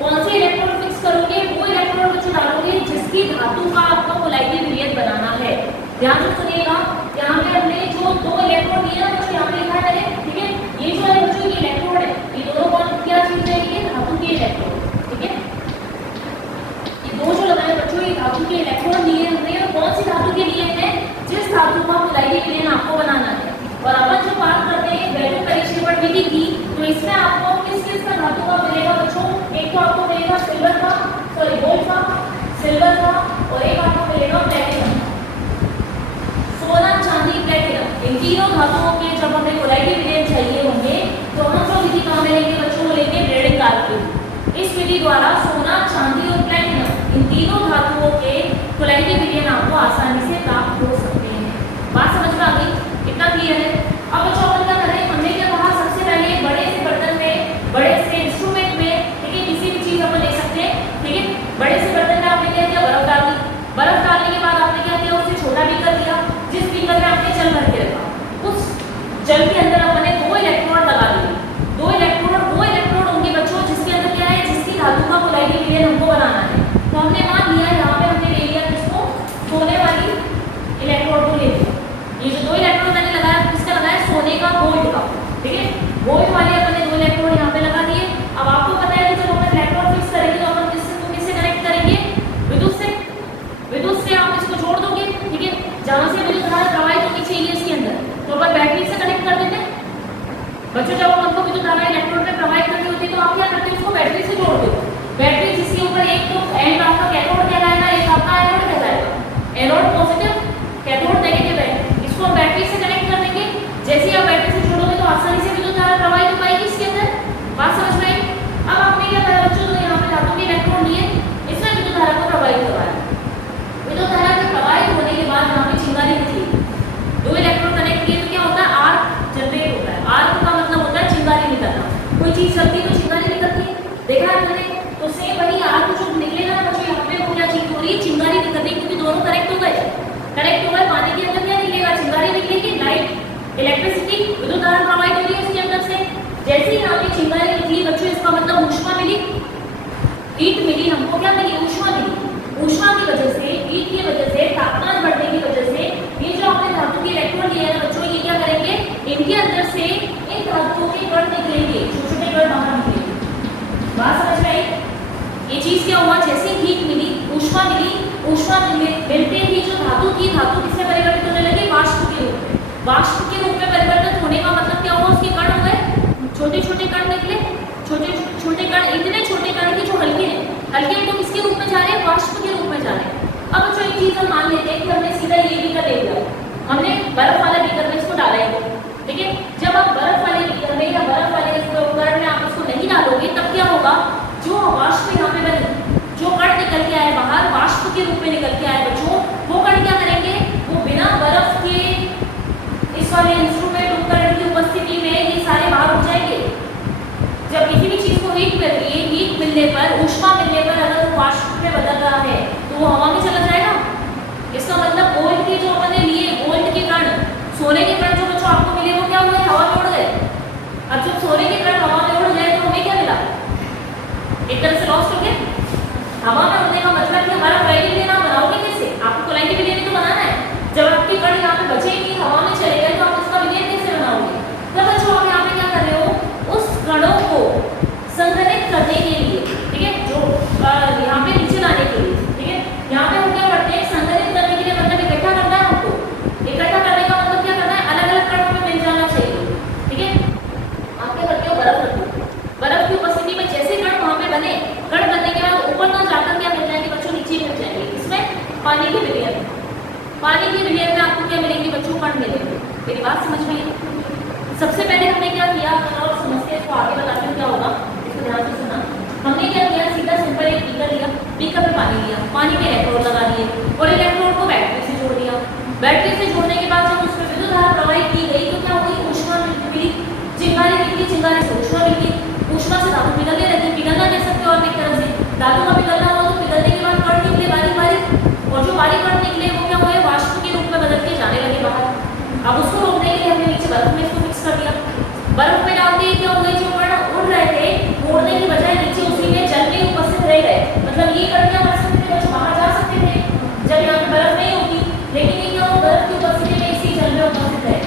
कौन से इलेक्ट्रोड फिक्स करोगे? वो इलेक्ट्रोड बच्चों डालोगे जिसकी धातु का आपको कोलाइडिक विलयन बनाना है। ध्यान से सुनिएगा, यहाँ पे हमने जो दो इलेक्ट्रोड लिए ना बच्चों, यहाँ पे लिखा है मैंने, ठीक है। ये जो है बच्चों ये इलेक्ट्रोड है, ये दोनों कौन क्या चीज है, ये धातु के इलेक्ट्रोड, ठीक है। ये दो जो लगाए बच्चों ये धातु के इलेक्ट्रोड लिए हमने, और कौन सी धातु के लिए हैं? जिस धातु का कोलाइडिक विलयन आपको बनाना है। और अपन जो बात करते हैं वैद्युत परिक्षेपण विधि की, तो इसमें आपको किस किस का धातु का मिलेगा बच्चों? एक तो आपको मिलेगा सिल्वर का, सॉरी गोल्ड का, सिल्वर का, और एक आपको मिलेगा प्लेटिनम, सोना, चांदी, प्लेटिनम। इन तीनों धातुओं के जब हमें कोलाइडिक विलयन चाहिए होंगे तो हम जो विधि कहाँ मिलेंगे बच्चों? वो लेंगे रेडिक आर्क विधि। इस विधि द्वारा सोना, चांदी और प्लेटिनम इन तीनों धातुओं के कोलाइडिक विलयन आपको आसानी से प्राप्त हो सकते हैं। बात समझ में आ गई? इतना क्लियर है? अब बच्चों अपन क्या करें, हमने क्या कहा सबसे पहले बड़े से बर्तन में, बड़े से इंस्ट्रूमेंट में, ठीक है, किसी भी चीज अपन ले सकते हैं, ठीक है। बड़े से बर्तन में आपने क्या किया, बर्फ डाल दी। बर्फ डालने के बाद आपने क्या किया, उससे छोटा बीकर लिया, जिस बीकर में आपने जल भर के रखा, उस जल के अंदर आपने दो इलेक्ट्रोड लगा दिए। दो इलेक्ट्रोड वो इलेक्ट्रोड होंगे बच्चों जिसके अंदर क्या है, जिसकी धातु का कोलाइडिक विलयन हमको बनाना है। तो हमने मान लिया यहाँ पे हमने ले लिया किसको, सोने वाली इलेक्ट्रोड को ले लिया। ये जो दो इलेक्ट्रोड मैंने लगाया किसका लगाया, सोने का, गोल्ड का, ठीक है। गोल्ड वाले अपने दो इलेक्ट्रोड यहाँ पे लगा दिए। अब आपको पता है कि जब अपन इलेक्ट्रोड फिक्स करेंगे तो अपन किससे कनेक्ट करेंगे, विद्युत से। विद्युत से आप इसको जोड़ दोगे, ठीक है, जहां से विद्युत धारा प्रवाहित होनी चाहिए इसके अंदर, तो अपन बैटरी से कनेक्ट कर देते हैं बच्चों। जब आपको विद्युत धारा इलेक्ट्रोड में प्रवाहित करनी होती है तो आप क्या करते हैं, उसको बैटरी से जोड़ दो। बैटरी जिसके ऊपर एक तो एंड आपका कैथोड कहलाएगा, एक आपका एनोड कहलाएगा। एनोड पॉजिटिव, कैथोड नेगेटिव है। इसको हम बैटरी से कनेक्ट कर देंगे। जैसे ही आप बैटरी से जोड़ोगे तो आसानी से विद्युत धारा प्रवाहित हो पाएगी इसके अंदर। बात समझ में आई? अब आपने क्या करा बच्चों, तो यहाँ पे धातु के इलेक्ट्रोड लिए, इसमें विद्युत धारा को प्रवाहित करवाया। विद्युत धारा के प्रवाहित होने के बाद यहाँ पे चिंगारी निकली। दो इलेक्ट्रोड कनेक्ट किए तो क्या होता है, आर्क जनरेट होता है। आर्क का मतलब होता है चिंगारी निकलना। कोई चीज चलती है तो चिंगारी निकलती है, देखा है आपने? तो सेम वही आर्क जो निकलेगा ना बच्चों यहाँ पे, वो क्या चीज हो रही है, चिंगारी निकल रही है, क्योंकि दोनों कनेक्ट हो गए। कनेक्ट हो गए, पानी के अंदर क्या निकलेगा, चिंगारी निकलेगी, लाइट, इलेक्ट्रिसिटी, विद्युत धारा प्रवाहित हो रही है उसके अंदर से। जैसे ही यहाँ पे चिंगारी निकली बच्चों, इसका मतलब ऊष्मा मिली, हीट मिली, हमको क्या मिली, ऊष्मा मिली। ऊष्मा की वजह से, हीट की वजह से, तापमान बढ़ने की वजह से ये जो आपने धातु के इलेक्ट्रॉन लिए हैं बच्चों, ये क्या करेंगे, इनके अंदर से इन धातुओं के कण निकलेंगे, छोटे छोटे कण बाहर निकलेंगे। बात ऊष्मा मिलते ही जो धातु थी, धातु किसमें परिवर्तित होने लगी? वाष्प के रूप में। वाष्प के रूप में परिवर्तित होने का मतलब क्या हुआ? उसके कण हो गए छोटे छोटे कण निकले, छोटे छोटे कण, इतने छोटे कण की जो हल्के हैं, हल्के तो किसके रूप में जा रहे हैं? वाष्प के रूप में जा रहे हैं। अब बच्चों एक चीज हम मान लेते हैं कि हमने सीधा ये बीकर ले लिया, हमने बर्फ वाला बीकर में इसको डाला है, ठीक है। जब आप बर्फ वाले बीकर में या बर्फ वाले उपकरण में आप उसको नहीं डालोगे तब क्या होगा? जो वाष्प यहाँ पे बनी, जो कण निकल के आए बाहर, वाष्प के रूप में निकल के आए बच्चों, वो कण क्या करेंगे? वो बिना बर्फ के इस वाले इंस्ट्रूमेंट उपकरण की उपस्थिति में ये सारे बाहर हो जाएंगे। जब किसी भी चीज को हीट मिल रही है, हीट मिलने पर, ऊष्मा मिलने पर अगर वो वाष्प में बदल रहा है तो वो हवा में चला जाएगा। इसका मतलब गोल्ड के जो हमने लिए, गोल्ड के कण, सोने के कण जो बच्चों आपको मिले वो क्या हुए? हवा में उड़ गए। अब जब सोने के कण हवा में उड़ गए तो हमें क्या मिला? एक तरह से लॉस्ट हो गया। हवा में उड़ने का मतलब कि हमारा कोलाइटिव लेना बनाओगे कैसे? आपको कोलाइटिव लेने तो बनाना है। जब आपके कण यहाँ पे बचे नहीं, हवा में चले गए, तो आप उसका विलयन कैसे बनाओगे? तो बच्चों आप यहाँ पे क्या कर रहे हो? उस कणों को संघनित करने के लिए, ठीक है, जो यहाँ पे नीचे लाने के लिए, ठीक है, यहाँ पे हम क्या करते हैं? संघनित करने के लिए मतलब इकट्ठा करना है हमको। इकट्ठा करने का मतलब क्या करना है? अलग अलग कणों में मिल जाना चाहिए, ठीक है। आप क्या करते हो? बर्फ रखो, बर्फ की उपस्थिति में जैसे कण वहाँ पे बने, कण बनने के बाद ऊपर ना जाकर क्या मिल जाएंगे बच्चों? नीचे मिल जाएंगे। इसमें पानी के विलयन, पानी के विलयन में आपको क्या मिलेंगे बच्चों? कण मिलेंगे। मेरी बात समझ में आई? सबसे पहले हमने क्या किया, और समझते हैं, इसको आगे बताते हैं क्या होगा, इसको ध्यान से सुना। हमने क्या किया? सीधा सिंपल एक बीकर लिया, बीकर में पानी लिया, पानी में इलेक्ट्रोड लगा दिए और इलेक्ट्रोड को बैटरी से जोड़ दिया। बैटरी से जोड़ने के बाद जब उसमें विद्युत धारा प्रवाहित की गई तो क्या हुई? ऊष्मा मिली, चिंगारी निकली, चिंगारी से ऊष्मा मिली, ऊष्मा से धातु पिघलने लगी। पिघलना कह सकते हो आप एक तरह से, धातु का पिघलना हुआ तो पिघलने के बाद कण निकले बारीक बारीक, और जो बारीक कण निकले वो क्या हुए? वाष्प के रूप में बदल के जाने लगे बाहर। अब उसको रोकने के लिए हमने नीचे बर्फ में इसको फिक्स कर दिया। बर्फ में डालते ही क्या हुए? जो कण उड़ रहे थे, उड़ने की बजाय नीचे उसी में जल में उपस्थित रह गए। मतलब ये कण क्या कर सकते थे बच्चों? बाहर जा सकते थे जब यहाँ पे बर्फ नहीं होती, लेकिन ये क्या हो? बर्फ की उपस्थिति में इसी जल में उपस्थित रहे।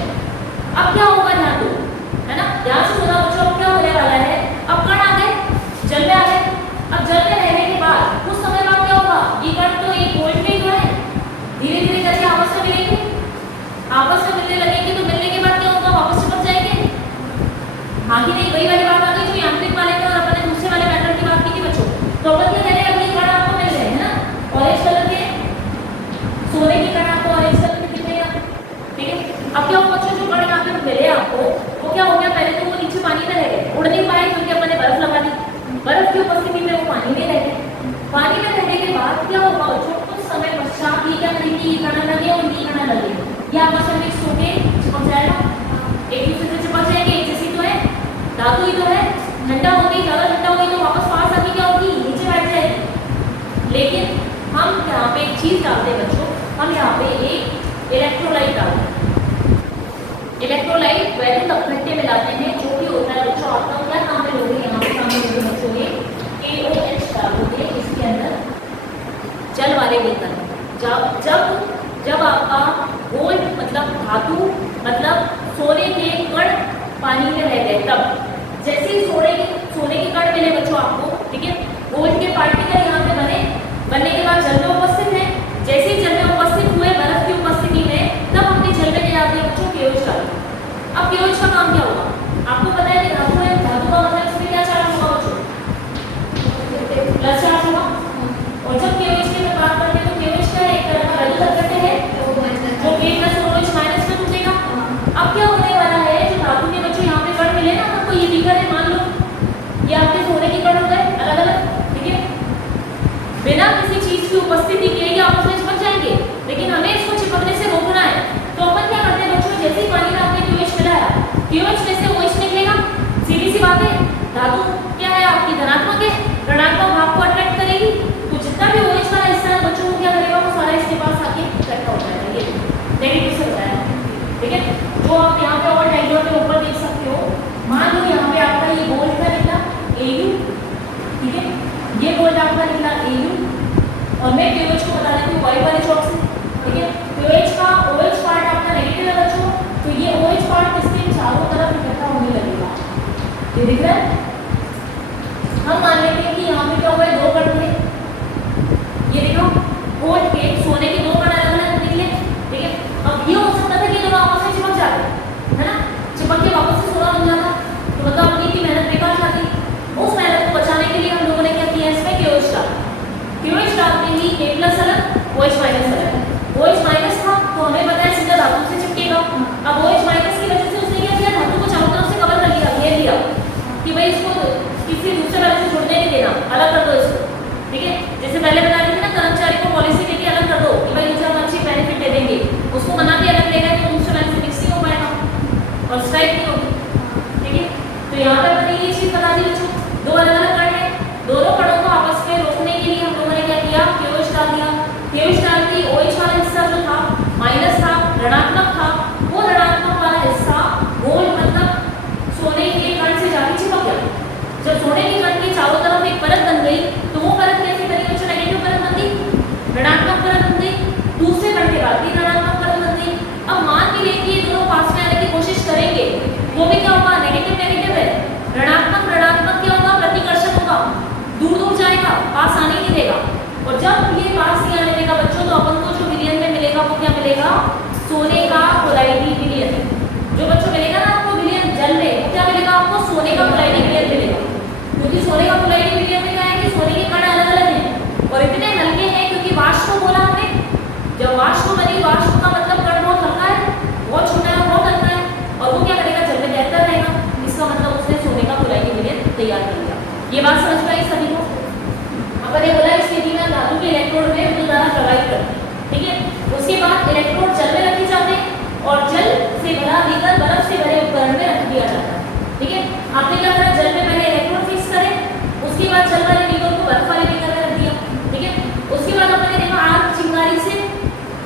अब क्या होगा? ध्यान दो, है ना, ध्यान से सुना बच्चों। अब क्या होने वाला है? अब कण आ गए, जल में आ गए। अब जल में रहने के बाद कुछ समय बाद क्या होगा? ये कण तो एक गोल्ड में जो है धीरे धीरे करके आपस में मिलेंगे, आपस में मिलने लगेंगे। तो मिलने के बाद क्या होगा? वापस चिपक जाएंगे। हाँ कि नहीं? वही वाली बात आ गई जो यांत्रिक वाले में और अपने दूसरे वाले मेथड की बात की थी बच्चों। तो अपन क्या करें? अगली कण आपको मिल रहे हैं ना, ऑरेंज कलर के, सोने के कण आपको ऑरेंज कलर के दिख रहे हैं, ठीक है। अब क्या होगा बच्चों? जो कण यहाँ पे मिले आपको वो क्या हो गया? पहले तो वो नीचे पानी में रह गए, उड़ नहीं पाए क्योंकि अपन ने बर्फ लगा दी। बर्फ की उपस्थिति में वो पानी में रह गए। पानी में रहने के बाद क्या होगा बच्चों? कुछ समय पश्चात ये क्या करेंगे? ये कण लगे और ये कण लगे, ये आपस में मिक्स होके चिपक जाएगा, एक दूसरे से चिपक जाएंगे। एक जैसी तो है, धातु ही तो है। ठंडा हो गई, ज्यादा ठंडा हो गई तो वापस पास आके क्या होगी? नीचे बैठ जाएगी। लेकिन हम यहाँ पे एक चीज डालते हैं बच्चों, हम यहाँ पे एक इलेक्ट्रोलाइट डालते हैं। इलेक्ट्रोलाइट वैद्युत अपघट्य मिलाते हैं, जो भी होता है बच्चों आपका क्या नाम है लोगे? यहाँ पे सामने लोगे बच्चों ये KOH डालोगे इसके अंदर, जल वाले बीकर। जब आपका गोल्ड मतलब धातु मतलब सोने के कण पानी में रह गए, तब जैसे ही सोने के कण मिले बच्चों आपको, ठीक है, गोल्ड के पार्टिकल यहाँ पे बनने के बाद जल में उपस्थित है। जैसे ही जल में उपस्थित हुए बर्फ की उपस्थिति में, तब हमने जल में क्या दिया बच्चों? KOH डाला। अब KOH का काम क्या होगा? आपको पता है कि धातु है, धातु का मतलब इसमें क्या चार्ज होगा बच्चों? प्लस चार्ज होगा। और जब KOH की बात करते हैं तो KOH क्या है? एक तरह का वैद्युत अपघट्य है जो K प्लस OH माइनस में टूटेगा। अब क्या होने वाला है? जो धातु के बच्चों यहाँ पे कण मिले ना, आपको ये बीकर है, मान लो ये आपके सोने के कण हो गए अलग अलग, ठीक है। बिना किसी चीज की उपस्थिति के ये आपस में चिपक जाएंगे, लेकिन हमें इसको चिपकने से रोकना है। तो अपन क्या करते हैं बच्चों? जैसे ही पानी में आपने KOH मिलाया, KOH में से OH निकलेगा, सीधी सी बात है। धातु क्या है आपकी? धनात्मक है, ऋणात्मक भाग को अट्रैक्ट करेगी। तो जितना भी OH वाला हिस्सा है बच्चों को क्या करेगा? वो सारा इसके पास आके इकट्ठा हो जाएगा, ये नेगेटिव से हो जाएगा, ठीक है। जो आप यहाँ पे और डायग्राम के ऊपर देख सकते हो, मान लो यहाँ पे आपका ये गोल्ड का निकला AU, ठीक है, ये गोल्ड आपका निकला AU, और मैं KOH को बता देती हूँ वाई वाले चौक से, ठीक है। KOH का OH पार्ट आपका नेगेटिव है बच्चों, तो ये OH पार्ट इसके चारों तरफ इकट्ठा होने लगेगा, ये दिख रहा है। हम मान लेते हैं कि यहाँ पे क्या हुआ है? दो कण थे, ये देखो गोल्ड के सोने के दो कण अलग अलग निकले, ठीक है। अब ये हो सकता था कि दोनों आपस में चिपक जाते, है ना, चिपक के वापस से सोना बन जाता, तो मतलब अपनी की मेहनत बेकार जाती। उस मेहनत को बचाने के लिए हम लोगों ने क्या किया, इसमें KOH डाला। KOH डालते ही K प्लस अलग, OH माइनस अलग। OH माइनस था तो हमें पता है सीधा धातु से चिपकेगा। अब OH माइनस की वजह से उसने क्या किया, धातु को चारों तरफ से कवर कर लिया, घेर लिया कि भाई इसको किसी दूसरे वाले से जुड़ने नहीं देना, अलग कर दो इसको, ठीक है। जैसे पहले बता रही थी ना, कर्मचारी को पॉलिसी देके अलग कर दो कि भाई दूसरे हम अच्छी बेनिफिट दे देंगे, उसको मना के अलग लेगा तो दूसरे वाले से मिक्स नहीं हो पाएगा और स्ट्राइक नहीं होगी, ठीक है। तो यहाँ पे अपने ये चीज बता दी बच्चों, दो अलग अलग कण है, दोनों कणों को आपस में रोकने के लिए हम लोगों ने क्या किया, KOH डाल दिया। KOH डाल के OH वाला हिस्सा जो था माइनस था, ऋणात्मक था, वो ऋणात्मक वाला हिस्सा गोल्ड मतलब सोने के कण से जाके चिपक गया। जब सोने के कण के चारों तरफ एक परत बन गई तो वो परत कैसे बनी बच्चों, नेगेटिव परत बन गई, ऋणात्मक परत बन गई, दूसरे कण के बाद भी ऋणात्मक परत बन गई। अब मान के लिए कि ये दोनों पास में आने की कोशिश करेंगे तो भी क्या होगा, नेगेटिव नेगेटिव है, ऋणात्मक ऋणात्मक क्या होगा, प्रतिकर्षण होगा, दूर दूर जाएगा, पास आने नहीं देगा। और जब ये पास नहीं आने देगा बच्चों तो अपन को जो विलयन में मिलेगा वो क्या मिलेगा, सोने का कोलाइडी विलयन। जो बच्चों मिलेगा ना आपको विलयन जल में, वो क्या मिलेगा आपको, सोने का कोलाइडी विलयन मिलेगा। क्योंकि सोने का कोलाइडी विलयन में क्या है कि सोने के कण अलग अलग हैं और इतने हल्के हैं, क्योंकि वाष्प बोला हमने, जब वाष्प बनी, वाष्प का मतलब कण बहुत हल्का है, बहुत छोटा है, बहुत हल्का है, और वो क्या करेगा, जल में तैरता रहेगा। इसका मतलब उसने सोने का कोलाइडी विलयन तैयार कर लिया। ये बात समझ में आई सभी को। अपन ने बोला इस स्थिति में धातु के इलेक्ट्रोड में विद्युत धारा प्रवाहित करते हैं, ठीक है। उसके बाद इलेक्ट्रोड जल में रखे जाते हैं और जल से भरा लेकर बर्फ से भरे उपकरण में रख दिया जाता है, ठीक है। आपने क्या करा, जल में पहले इलेक्ट्रोड फिक्स करे, उसके बाद जल वाले बीकर को बर्फ वाले बीकर में रख दिया, ठीक है। उसके बाद हमने देखा आग चिंगारी से,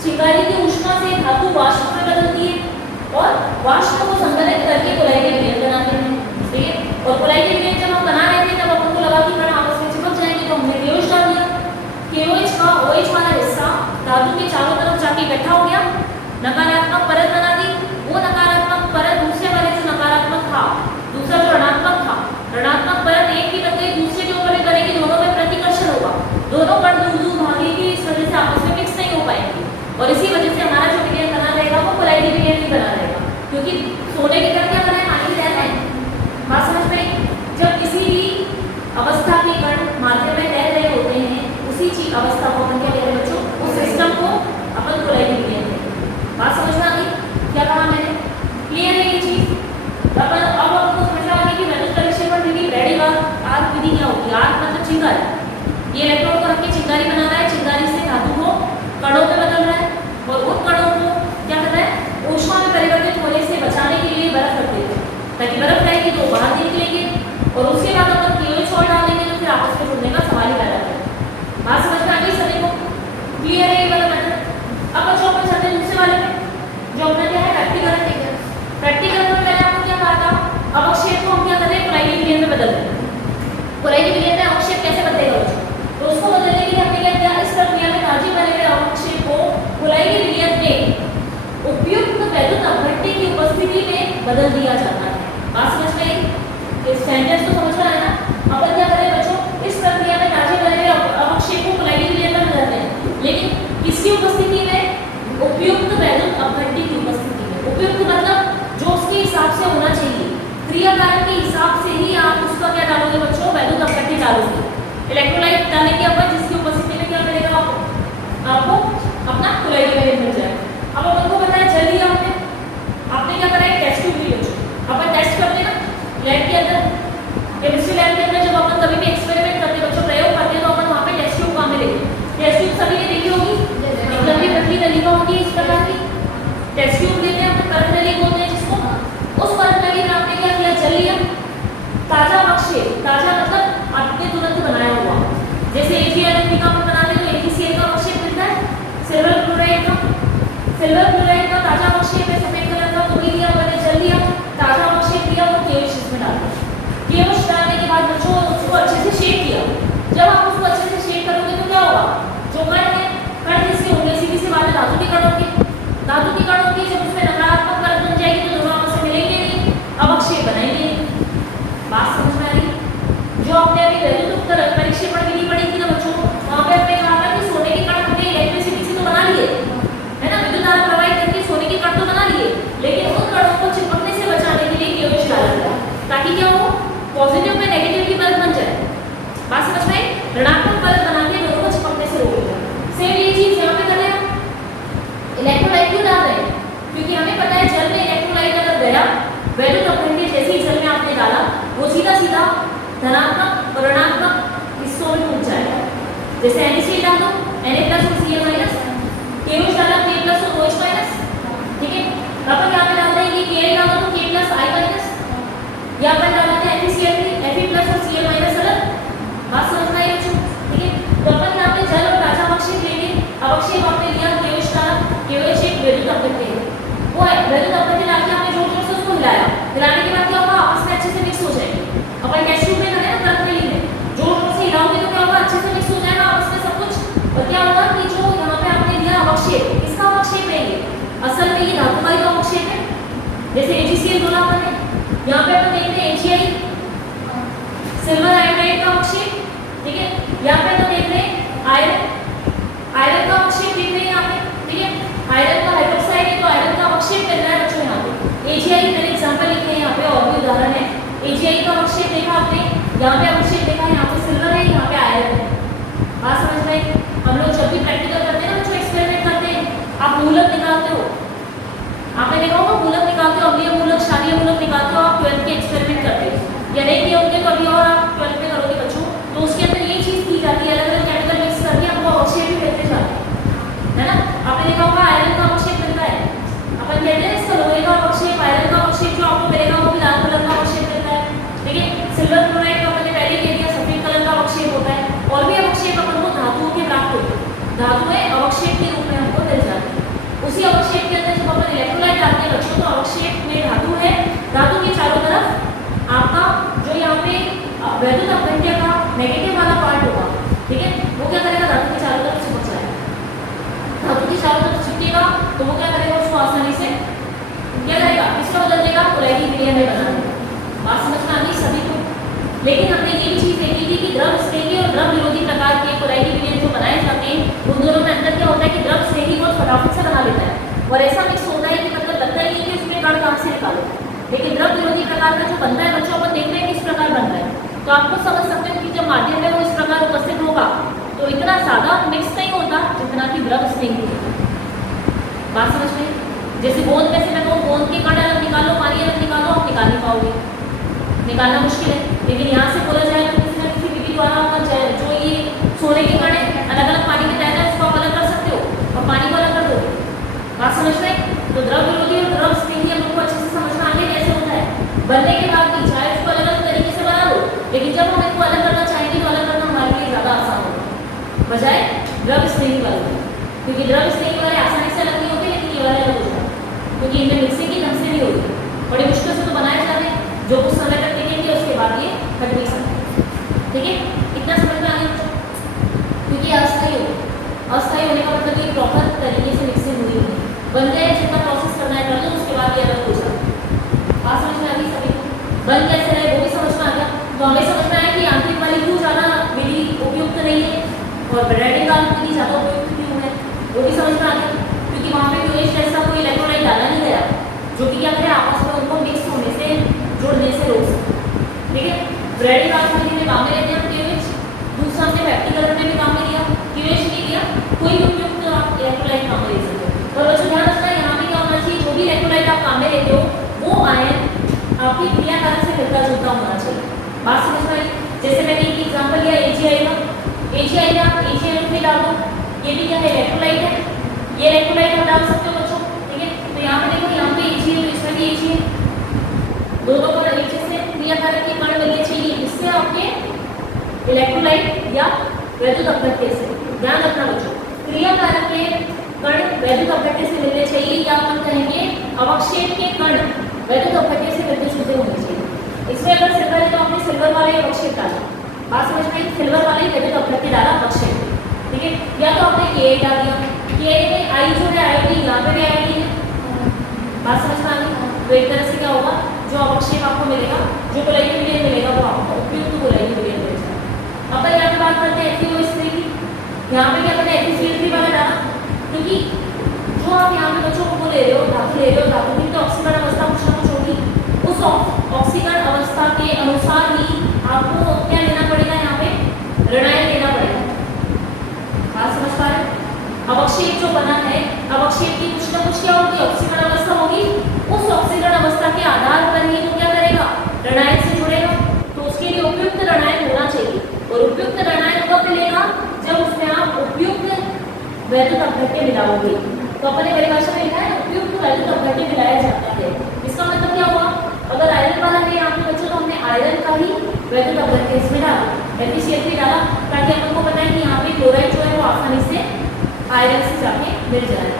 चिंगारी की ऊष्मा से धातु वाष्प में बदलती है और वाष्प को संघनित करके कोलाइडी विलयन बनाते हैं, ठीक है। और कोलाइडी विलयन जब हम बना रहे थे तब अपन को लगा कि कण आपस में चिपक जाएंगे तो हमने KOH डाल दिया। KOH का OH वाला हिस्सा धातु के चारों तरफ जाके इकट्ठा हो गया, नकारात्मक परत बना दी। वो नकारात्मक परत दूसरे वाले से नकारात्मक था, दूसरा जो ऋणात्मक था, ऋणात्मक परत एक की बन गई, दूसरे के ऊपर भी बनेगी, दोनों में प्रतिकर्षण होगा, दोनों कण दूर दूर भागेंगे, इस वजह से आपस में मिक्स नहीं हो पाएंगे और इसी वजह से हमारा जो विलयन बना रहेगा वो कोलाइडी विलयन ही बना रहेगा। क्योंकि सोने के कण क्या बना है, पानी तैर रहे हैं। बात समझ में, जब किसी भी अवस्था के कण माध्यम में तैर रहे होते हैं उसी चीज अवस्था को अपन क्या कहते हैं बच्चों, उस सिस्टम को अपन कोलाइडी विलयन कहते हैं। बात समझ में आ गई, क्या कहा मैंने, क्लियर है ये चीज। अपन अब आपको समझ में आ गई कि मैनुअल प्रक्षेपण विधि, ब्रैडी आर्क विधि क्या होती है। आर्क मतलब चिंगारी, ये इलेक्ट्रोड को रख के चिंगारी बना रहा है, चिंगारी से धातु को कणों में बदल रहा है और उन कणों को क्या कर रहा है, ऊष्मा में परिवर्तित होने से बचाने के लिए बर्फ रख देते हैं ताकि बर्फ रहेगी तो बाहर निकलेंगे और उसके बाद अपन KOH और डाल देंगे तो फिर आपस में जुड़ने का सवाल ही पैदा करेगा। बात समझ में आ गई सभी को, क्लियर है ये वाला मैटर। अब बच्चों अपन चलते हैं दूसरे वाले में, जो अपना क्या है प्रैक्टिकल है। प्रैक्टिकल में मैंने आपको क्या कहा था, अवक्षेप को हम क्या कर रहे हैं, कोलाइडी विलयन में बदल रहे हैं। कोलाइडी विलयन में अवक्षेप कैसे बदलेगा बच्चों, तो उसको बदल ऋणात्मक परत बना के दोनों को चिपकने से रोक देता है। सेम ये चीज यहाँ पे कर रहे हैं, इलेक्ट्रोलाइट क्यों डाल रहे हैं? क्योंकि हमें पता है जल में इलेक्ट्रोलाइट अगर गया, वैल्यू अपघट्य जैसे ही जल में आपने डाला वो सीधा सीधा धनात्मक और ऋणात्मक हिस्सों में टूट जाएगा। जैसे NaCl डाल दो, Na प्लस और Cl माइनस, KOH डाला K प्लस और OH माइनस, ठीक है। अपन यहाँ पे डालते हैं कि Ki डालो तो K प्लस I माइनस, या अपन डालते हैं FeCl3 Fe प्लस और Cl माइनस अलग। बात समझ में आई बच्चों, ठीक है। तो अपन यहाँ पे जल और ताजा अवक्षेप लेंगे, अवक्षेप आपने लिया KOH डाला, KOH एक वैद्युत अपघट्य है, वो वैद्युत अपघट्य डालके आपने जोर जोर से उसको हिलाया, हिलाने के बाद क्या होगा, आपस में अच्छे से मिक्स हो जाएंगे। अपन टेस्ट ट्यूब में करें ना तरफ में लिए जोर जोर से हिलाओगे तो क्या होगा, अच्छे से मिक्स हो जाएगा आपस में सब कुछ। और क्या होगा कि जो यहाँ पे आपने दिया अवक्षेप, किसका अवक्षेप है ये, असल में ये धातु का ही अवक्षेप है। जैसे AgCl बोला अपन ने, यहाँ पे अपन देखते हैं AgI सिल्वर आयोडाइड का अवक्षेप, ठीक है। यहाँ पे तो देख रहे हैं आयरन का अवक्षेप देख रहे हैं यहाँ पे, ठीक है। आयरन का हाइड्रोक्साइड है तो आयरन का अवक्षेप मिल रहा है बच्चों यहाँ पे। AgI मैंने एग्जांपल लिखे हैं यहाँ पे, और भी उदाहरण है। AgI का अवक्षेप देखा आपने, यहाँ पे अवक्षेप देखा, यहाँ पे सिल्वर है, यहाँ पे आयरन है। बात समझ में आई? हम लोग जब भी प्रैक्टिकल करते हैं ना बच्चों, एक्सपेरिमेंट करते हैं, आप मूलक निकालते हो, आपने देखा होगा मूलक निकालते हो, अम्लीय मूलक, क्षारीय मूलक निकालते हो, आप 12th के एक्सपेरिमेंट करते हो, या नहीं किए होंगे तो अभी और आप 12th में करोगे बच्चों। तो उसके अंदर ये चीज की जाती है, अलग अलग केमिकल मिक्स करके आपको अवक्षेप भी मिलते जाते हैं, है ना। आपने देखा होगा आयरन का अवक्षेप मिलता है, अपन कहते हैं इसका लोहे का अवक्षेप, आयरन का अवक्षेप जो आपको मिलेगा वो भी लाल कलर का अवक्षेप मिलता है, ठीक है। सिल्वर क्लोराइड का मैंने पहले कह दिया सफेद कलर का अवक्षेप होता है। और भी अवक्षेप अपन को धातुओं के प्राप्त होते हैं, धातुएं अवक्षेप के रूप में हमको मिल जाती है। उसी अवक्षेप के अंदर जब अपन इलेक्ट्रोलाइट डालते हैं बच्चों, तो अवक्षेप में धातु है, धातु के चारों तरफ आपका जो यहाँ पे वैद्युत अपघट्य का नेगेटिव वाला पार्ट होगा, ठीक है, वो क्या करेगा, धातु के चारों तरफ चिपक जाएगा। धातु के चारों तरफ चिपकेगा तो वो क्या करेगा, उसको आसानी से क्या करेगा, किसका बदल देगा, कोलाइडी विलयन में बना देगा। बात समझ में आ गई सभी को? लेकिन हमने ये भी चीज देखी थी कि द्रव स्नेही और द्रव विरोधी प्रकार के कोलाइडी विलयन जो बनाए जाते हैं, उन दोनों में अंतर क्या होता है कि द्रव स्नेही बहुत फटाफट से बना लेता है, और ऐसा मिक्स होता है कि मतलब लगता ही नहीं कि उसमें कण कहाँ से निकालो। लेकिन द्रव विरोधी प्रकार का जो बनता है बच्चों, अपन देखते हैं किस प्रकार बन रहा है, तो आपको समझ सकते हो कि जब माध्यम में वो इस प्रकार उपस्थित होगा तो इतना ज्यादा मिक्स नहीं होता जितना कि द्रव स्नेही है। बात समझ में? जैसे गोंद में से मैं कहूँ गोंद के कण अलग निकालो, पानी अलग निकालो, आप निकाल नहीं पाओगे, निकालना मुश्किल है। लेकिन यहाँ से बोला जाए तो किसी न किसी विधि द्वारा अपन जो ये सोने के कण है अलग अलग पानी में तैरता है उसको आप अलग कर सकते हो और पानी को अलग कर दो। बात समझ में? तो द्रव विरोधी और द्रव स्नेही हम लोग को अच्छे से समझ में आ गया कैसे होता है। बनने के बाद भी चाहे उसको अलग अलग तरीके से बना लो, लेकिन जब हम इसको अलग करना चाहेंगे तो अलग करना हमारे लिए ज़्यादा आसान होगा बजाय द्रव स्नेही वाले, क्योंकि द्रव स्नेही वाले आसानी से अलग नहीं होते, लेकिन ये वाले अलग हो जाते क्योंकि इनमें मिक्सिंग की ढंग से नहीं होती, बड़ी मुश्किल से तो बनाए जाते हैं, जो कुछ समय तक टिकेंगे उसके बाद ये हट नहीं सकते, ठीक है। इतना समझ में आ गया? क्योंकि अस्थायी हो, अस्थायी होने का मतलब ये प्रॉपर तरीके से मिक्सिंग हुई नहीं, बन गए जितना प्रोसेस करना है कर लो, उसके बाद ये अलग हो जाता है। बात समझ में आ गई सभी को? बन कैसे रहे वो भी समझ में आ गया। तो हमें समझ में आया कि आंतरिक वाली क्यों ज़्यादा विधि उपयुक्त नहीं है और ब्रेडिंग वाली विधि ज़्यादा उपयुक्त क्यों है, वो भी समझ में आ गया। क्योंकि वहाँ पे क्यूएच जैसा कोई इलेक्ट्रोलाइट डाला नहीं गया जो कि क्या करे आपस में उनको मिक्स होने से, जुड़ने से रोक सके, ठीक है। ब्रेडिंग वाली विधि में काम में लेते हैं क्यूएच, दूसरा हमने प्रैक्टिकल करने में काम में लिया, क्यूएच नहीं लिया, कोई भी उपयुक्त आप इलेक्ट्रोलाइट काम में ले सकते हो। और बच्चों ध्यान रखना यहाँ पे क्या होना चाहिए, जो भी इलेक्ट्रोलाइट आप काम में लेते हो वो आयन आपकी क्रियाकारक से मिलता जुलता होना चाहिए। बात समझ में आई? जैसे मैंने एक एग्जांपल लिया AgI का, AgI का AgI में डाल दो, ये भी क्या है इलेक्ट्रोलाइट है, ये इलेक्ट्रोलाइट आप डाल सकते हो बच्चों, ठीक है। तो यहाँ पे देखो, यहाँ पे AgI है तो इसमें भी AgI है, दोनों को एक से क्रियाकारक के कण मिलने चाहिए, इससे आपके इलेक्ट्रोलाइट या वैद्युत अपघट्य से, ध्यान रखना बच्चों, क्रियाकारक के कण वैद्युत अपघट्य से मिलने चाहिए, या हम कहेंगे अवक्षेप के कण वैद्युत अपघट्य से मिलते जुलते होने चाहिए। इसमें अगर सिल्वर है तो आपने सिल्वर वाले अवक्षेप डाला, बात समझ में आई, सिल्वर वाले वैद्युत अपघट्य डाला अवक्षेप, ठीक है। या तो आपने के डाल दिया, के में आई जो है आयोडीन, यहाँ पे भी आयोडीन है, बात समझ में आ गई। तो एक तरह से क्या होगा, जो अवक्षेप आपको मिलेगा, जो कोलाइडी विलयन मिलेगा वो आपको उपयुक्त कोलाइडी विलयन मिलेगा। अब यहाँ पे बात करते हैं FeOH3 की, यहाँ पे क्या करते हैं FeCl3 वाला डाला, क्योंकि जो आप यहाँ पे बच्चों को ले रहे हो, धातु ले रहे हो, धातु की तो ऑक्सीकरण अवस्था कुछ ना कुछ होगी, उस ऑक्सीकरण अवस्था के अनुसार ही आपको क्या लेना पड़ेगा, यहाँ पे ऋणायन लेना अवक्षेप जो बना है, अवक्षेप की कुछ ना कुछ क्या होगी, ऑक्सीकरण अवस्था होगी। उस ऑक्सीकरण अवस्था के आधार पर ही वो क्या करेगा, रणयन से जुड़ेगा। तो उसके लिए उपयुक्त रणयन होना चाहिए, और उपयुक्त रणयन कब मिलेगा, जब उसमें आप उपयुक्त वैद्युत अपघट्य मिलाओगे। तो अपने परिभाषा में लिखा है उपयुक्त वैद्युत अपघट्य मिलाया जाता है। इसका मतलब क्या हुआ, अगर आयरन वाला है यहाँ पे बच्चों, तो हमने आयरन का ही वैद्युत अपघट्य इसमें डाला, FeCl3 डाला, ताकि अपन को पता है कि यहाँ पे क्लोराइड जो है वो आसानी से आयरन से जाके मिल जाएगा।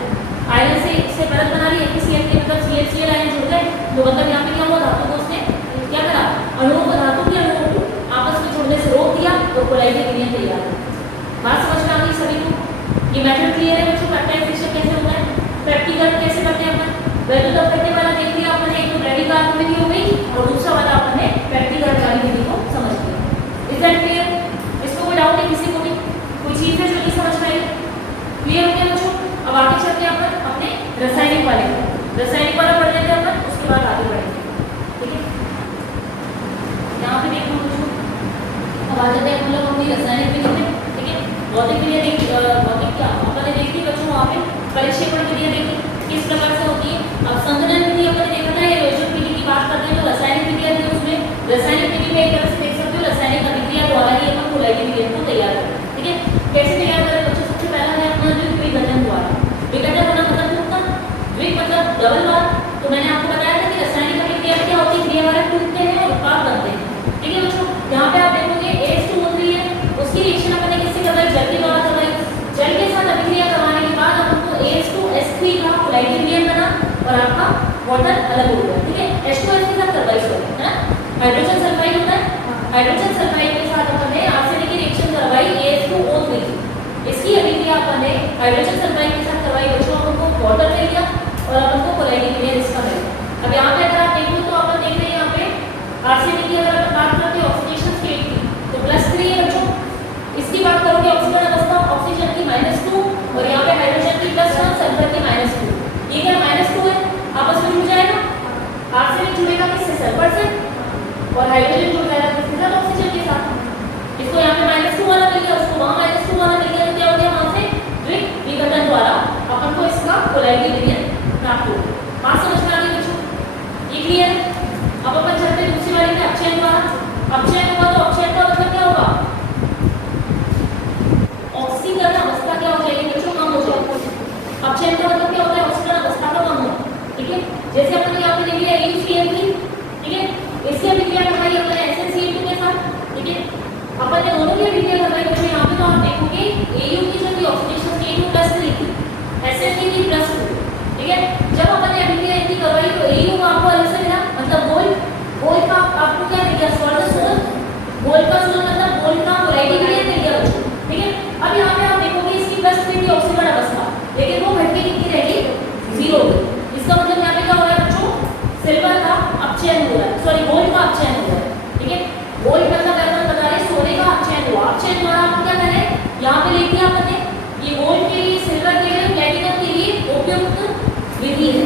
आयरन से इससे परत बना ली, FeCl3 मतलब ClCl आयन जुड़ गए, तो मतलब यहाँ पे क्या हुआ, धातु को उसने क्या करा, अणुओं को, धातु के अणुओं को आपस में जुड़ने से रोक दिया, तो कोलाइडिक विलयन तैयार है। बात समझ में आ गई सभी को? ये मेथड क्लियर है बच्चों? फैक्टराइजेशन कैसे होता है, प्रैक्टिकल कैसे करते हैं अपन? वैद्युत अपघट्य वाला देख लिया आपने, एक तो रेडिकल विधि हो गई, और दूसरा वाला आपने प्रैक्टिकल वाली विधि को समझ लिया। Is that clear? इसको कोई डाउट है किसी को भी? कोई चीज है जो नहीं समझ में आई? क्लियर हो गया बच्चों? अब आगे चलते हैं अपन अपने रासायनिक वाले को। रासायनिक वाला पढ़ लेते हैं अपन, उसके बाद आगे बढ़ेंगे, ठीक है? यहाँ पे देखो बच्चों, अब आ जाते हैं हम लोग अपनी रासायनिक विधि में, ठीक है? भौतिक विधियाँ देखी, भौतिक क्या अपन ने देखी बच्चों, वहाँ पे परिक्षेपण विधियाँ देखी किस प्रकार से होती है। अब संघनन विधि अपन ने देखा था, ये रोचक विधि की बात करते हैं, तो रासायनिक विधियाँ थी उसमें, रासायनिक विधि में एक तरह से देख सकते हो रासायनिक अभिक्रिया द्वारा ही अपन कोलाइडिक विलयन को तैयार करते हैं, ठीक है? कैसे तैयार करें बच्चों? सबसे पहला है अपना द्विघटन द्वारा। विघटन होना मतलब टूटना, द्विक मतलब डबल बार। तो मैंने आपको बताया था कि रासायनिक अभिक्रिया क्या होती है, क्रियाकारक टूटते हैं और उत्पाद बनते हैं, ठीक है बच्चों? यहाँ पे आप देखोगे H2O3 है, उसकी रिएक्शन अपन ने किससे करवाई, जल के द्वारा करवाई। जल के साथ अभिक्रिया करवाने के बाद आपको H2S3 का कोलाइडिक विलयन बना, और आपका वाटर अलग हो गया, ठीक है? H2S के साथ करवाई है ना, हाइड्रोजन सल्फाइड होता है, हाइड्रोजन सल्फाइड के साथ अपन ने आर्सेनिक की रिएक्शन करवाई H2O3, इसकी अभिक्रिया अपन ने हाइड्रोजन सल्फाइड के साथ करवाई बच्चों, अपन को वाटर ले लिया और अपन को कोलाइडिक विलयन इसका मिला। अब यहाँ पे अगर आप देखो तो अपन देख रहे हैं यहाँ पे आर्सेनिक की अगर अपन बात करते हैं ऑक्सीडेशन स्टेट की, तो +3 है बच्चों। इसकी बात करोगे ऑक्सीजन अवस्था, ऑक्सीजन की -2, और यहाँ पे हाइड्रोजन की +1, सल्फर की -2। ये क्या -2 है, आपस में जुड़ जाएगा, आर्सेनिक जुड़ेगा किससे, सल्फर से, और हाइड्रोजन जुड़ जाएगा किसके साथ, ऑक्सीजन के साथ। इसको यहाँ पे -2 वाला मिल गया, उसको वहाँ -2 वाला मिल गया, तो क्या हो गया, वहाँ से द्विघटन द्वारा अपन को इसका कोलाइडिक विलयन प्राप्त हो गया। बात समझ में आ गई बच्चों? ये क्लियर है? अब अपन चलते हैं दूसरी वाली में, अपचयन द्वारा। अपचयन होगा तो अपचयन का मतलब क्या होगा, ऑक्सीकरण अवस्था क्या हो जाएगी बच्चों, कम हो जाएगी। अपचयन का मतलब क्या होता है, ऑक्सीकरण अवस्था का कम होना, ठीक है? जैसे अपन ने यहाँ पे देख लिया AuCl3, ठीक है? इसकी अभिक्रिया करवाई अपन ने SnCl2 के साथ, ठीक है? अपन ने दोनों की अभिक्रिया करवाई बच्चों। यहाँ पे तो आप देखोगे Au की जो ऑक्सीडेशन स्टेट वो +3 थी, SnC की +2, ठीक है? जब अपन ने अभिक्रिया इनकी करवाई तो Au को आपको अलग से मिला, मतलब गोल्ड का आपको क्या मिल गया, स्वर्ण सोन, गोल्ड का सोन मतलब गोल्ड का कोलाइडिक विलयन मिल गया बच्चों, ठीक है? अब यहाँ पे आप देखोगे इसकी +3 की ऑक्सीकरण अवस्था, लेकिन वो घट के कितनी रहेगी, 0 हो गई। इसका मतलब यहाँ पे क्या हो रहा है बच्चों, सिल्वर का अपचयन हो रहा है, सॉरी गोल्ड का अपचयन हो रहा है, ठीक है? गोल्ड मतलब अपन बता रहे सोने का अपचयन हुआ। अपचयन द्वारा आप क्या करें, यहाँ पे लिख दिया आपने, ये गोल्ड के लिए, सिल्वर के लिए, प्लैटिनम के लिए उपयुक्त विधि है।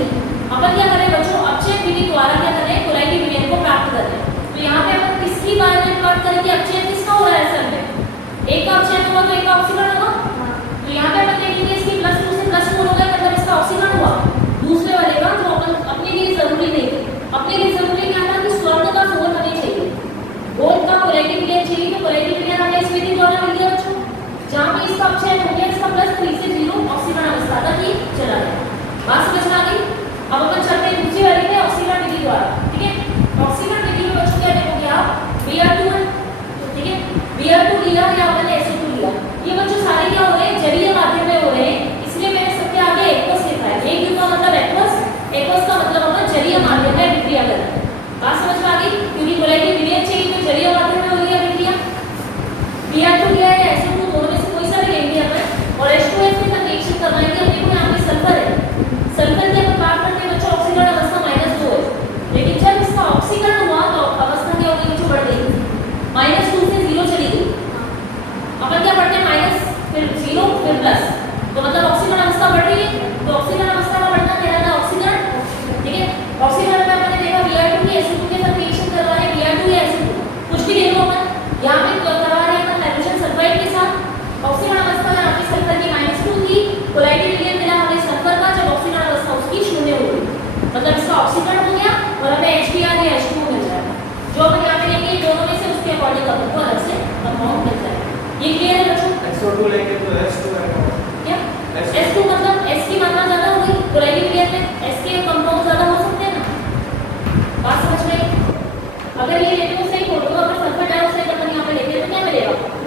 अपन क्या करें बच्चों, अपचयन विधि द्वारा क्या करें, कोलाइडिक विलयन को प्राप्त करें। तो यहाँ पे अपन किसकी बारे में बात करें कि अपचयन किसका हो रहा है, असल में एक का अपचयन हुआ तो एक का ऑक्सीकरण होगा। तो यहाँ पे अपन देखेंगे इसकी +2 से +4 हो गया, मतलब इसका ऑक्सीकरण हुआ। दूसरे वाले का जो अपन अपने लिए जरूरी नहीं है, अपने लिए जरूरी क्या था कि स्वर्ण का सोन हमें चाहिए, गोल्ड का कोलाइडिक विलयन चाहिए, तो कोलाइडिक विलयन हमें इस विधि द्वारा मिल गया बच्चों। जहाँ पे इसका अपचयन हो गया, इसका +3 से 0 ऑक्सीकरण अवस्था तक ही चला गया। बात समझ में आ गई? अब अपन चलते हैं दूसरी वाली में, ऑक्सीकरण विधि द्वारा, ठीक है? ऑक्सीकरण विधि में बच्चों क्या देखोगे आप, Br2 है, ठीक है? Br2 लिया या अपन ने SO2 लिया, ये बच्चों सारे क्या हो रहे हैं, जलीय माध्यम में हो रहे हैं, इसलिए मैंने सबके आगे एक्वस लिखा है। एक का मतलब एक्वस, एक्वस का मतलब अपन जलीय माध्यम में अभिक्रिया कर रहे हैं। बात समझ में आ गई? क्योंकि कोलाइडिक विलयन चाहिए तो जलीय माध्यम में हो रही है अभिक्रिया। Br2 लिया है या SO2, दोनों में से कोई सा भी लेंगे अपन, और H2S के साथ रिएक्शन करवाएंगे। अब देखो यहाँ पे सल्फर है, सल्फर की अपन बात करते हैं बच्चों, ऑक्सीकरण अवस्था -2 है, लेकिन जब इसका ऑक्सीकरण हुआ तो अवस्था क्या होगी बच्चों, बढ़ गई, -2 से 0 चली गई। अपन क्या पढ़ते हैं, माइनस फिर 0 फिर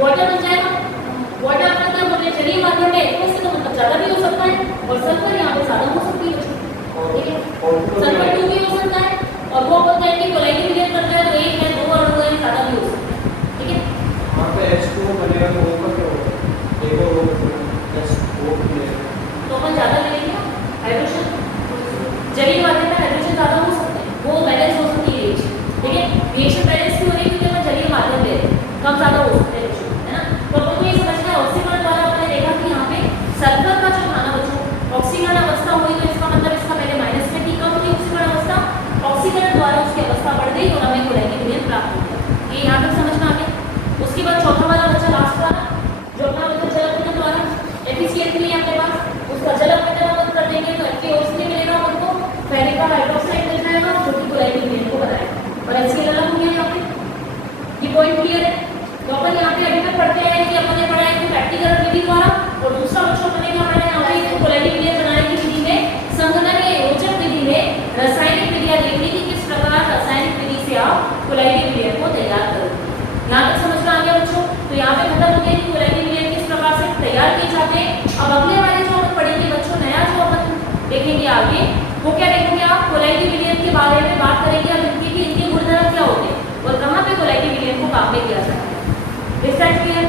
वाटर बन जाएगा। वाटर अपना क्या बोलते हैं, जलीय माध्यम है, तो इससे तो मतलब ज़्यादा भी हो सकता है, और सल्फर यहाँ पे ज़्यादा हो सकती है, ठीक है। सल्फर 2 भी हो सकता है, और वो बोलते हैं कि कोलाइडी विलयन करता है तो 1 है, 2 अणु है, ज़्यादा भी हो सकता है, ठीक है। वहाँ पे H2O बनेगा तो वो क्या होगा, देखो वो H2O मिलेगा तो अपन ज़्यादा ले लेंगे हाइड्रोजन, जलीय माध्यम में हाइड्रोजन ज़्यादा हो सकते हैं, वो बैलेंस हो सकती है रिएक्शन, ठीक है। रिएक्शन बैलेंस क्यों हो रही है, क्योंकि अपन जलीय माध्यम ले रहे हैं, कम ज़्यादा हो सकते हैं, है ना। तो अपन को ये समझना है, ऑक्सीकरण द्वारा आपने देखा कि यहाँ पे सल्फर का जो था ना बच्चों, ऑक्सीकरण अवस्था हुई तो इसका मतलब इसका पहले माइनस में थी, कब थी ऑक्सीकरण अवस्था, ऑक्सीकरण द्वारा उसकी अवस्था बढ़ गई और हमें कोलाइडी विलयन प्राप्त हो गया। ये यहाँ तक समझ में आ गया। उसके बाद चौथा वाला बच्चा, लास्ट वाला, जो अपना मतलब जल अपघटन द्वारा एफिशिएंट के लिए अपने पास उसका जल अपघटन अपन कर देंगे तो FeO मिलेगा अपन को, फेरिक का हाइड्रोक्साइड मिल जाएगा जो कि कोलाइडी विलयन को बनाएगा, और HCl अलग हो गया यहाँ पे। ये पॉइंट क्लियर है। तो अपन यहाँ पे अभी तक पढ़ते हैं कि अपन ने पढ़ा है कि व्यक्तिगत विधि द्वारा, और दूसरा बच्चों अपने क्या पढ़ा है यहाँ पे, कोलाइडी विलयन बनाने की विधि में संघनन या योजक विधि में रासायनिक विधियां देखनी कि किस प्रकार रासायनिक विधि से आप कोलाइडी विलयन को तैयार करोगे। यहाँ तक समझ में आ गया बच्चों। तो यहाँ पे खत्म हो गया कि कोलाइडी विलयन किस प्रकार से तैयार किए जाते हैं। अब अगले वाले जो अपन पढ़ेंगे बच्चों, नया जो अपन देखेंगे आगे, वो क्या देखेंगे आप, कोलाइडी विलयन के बारे में बात करेंगे अब इनके गुणधर्म क्या होते हैं और कहाँ पे कोलाइडी विलयन को काम में किया जाता है। Is that clear?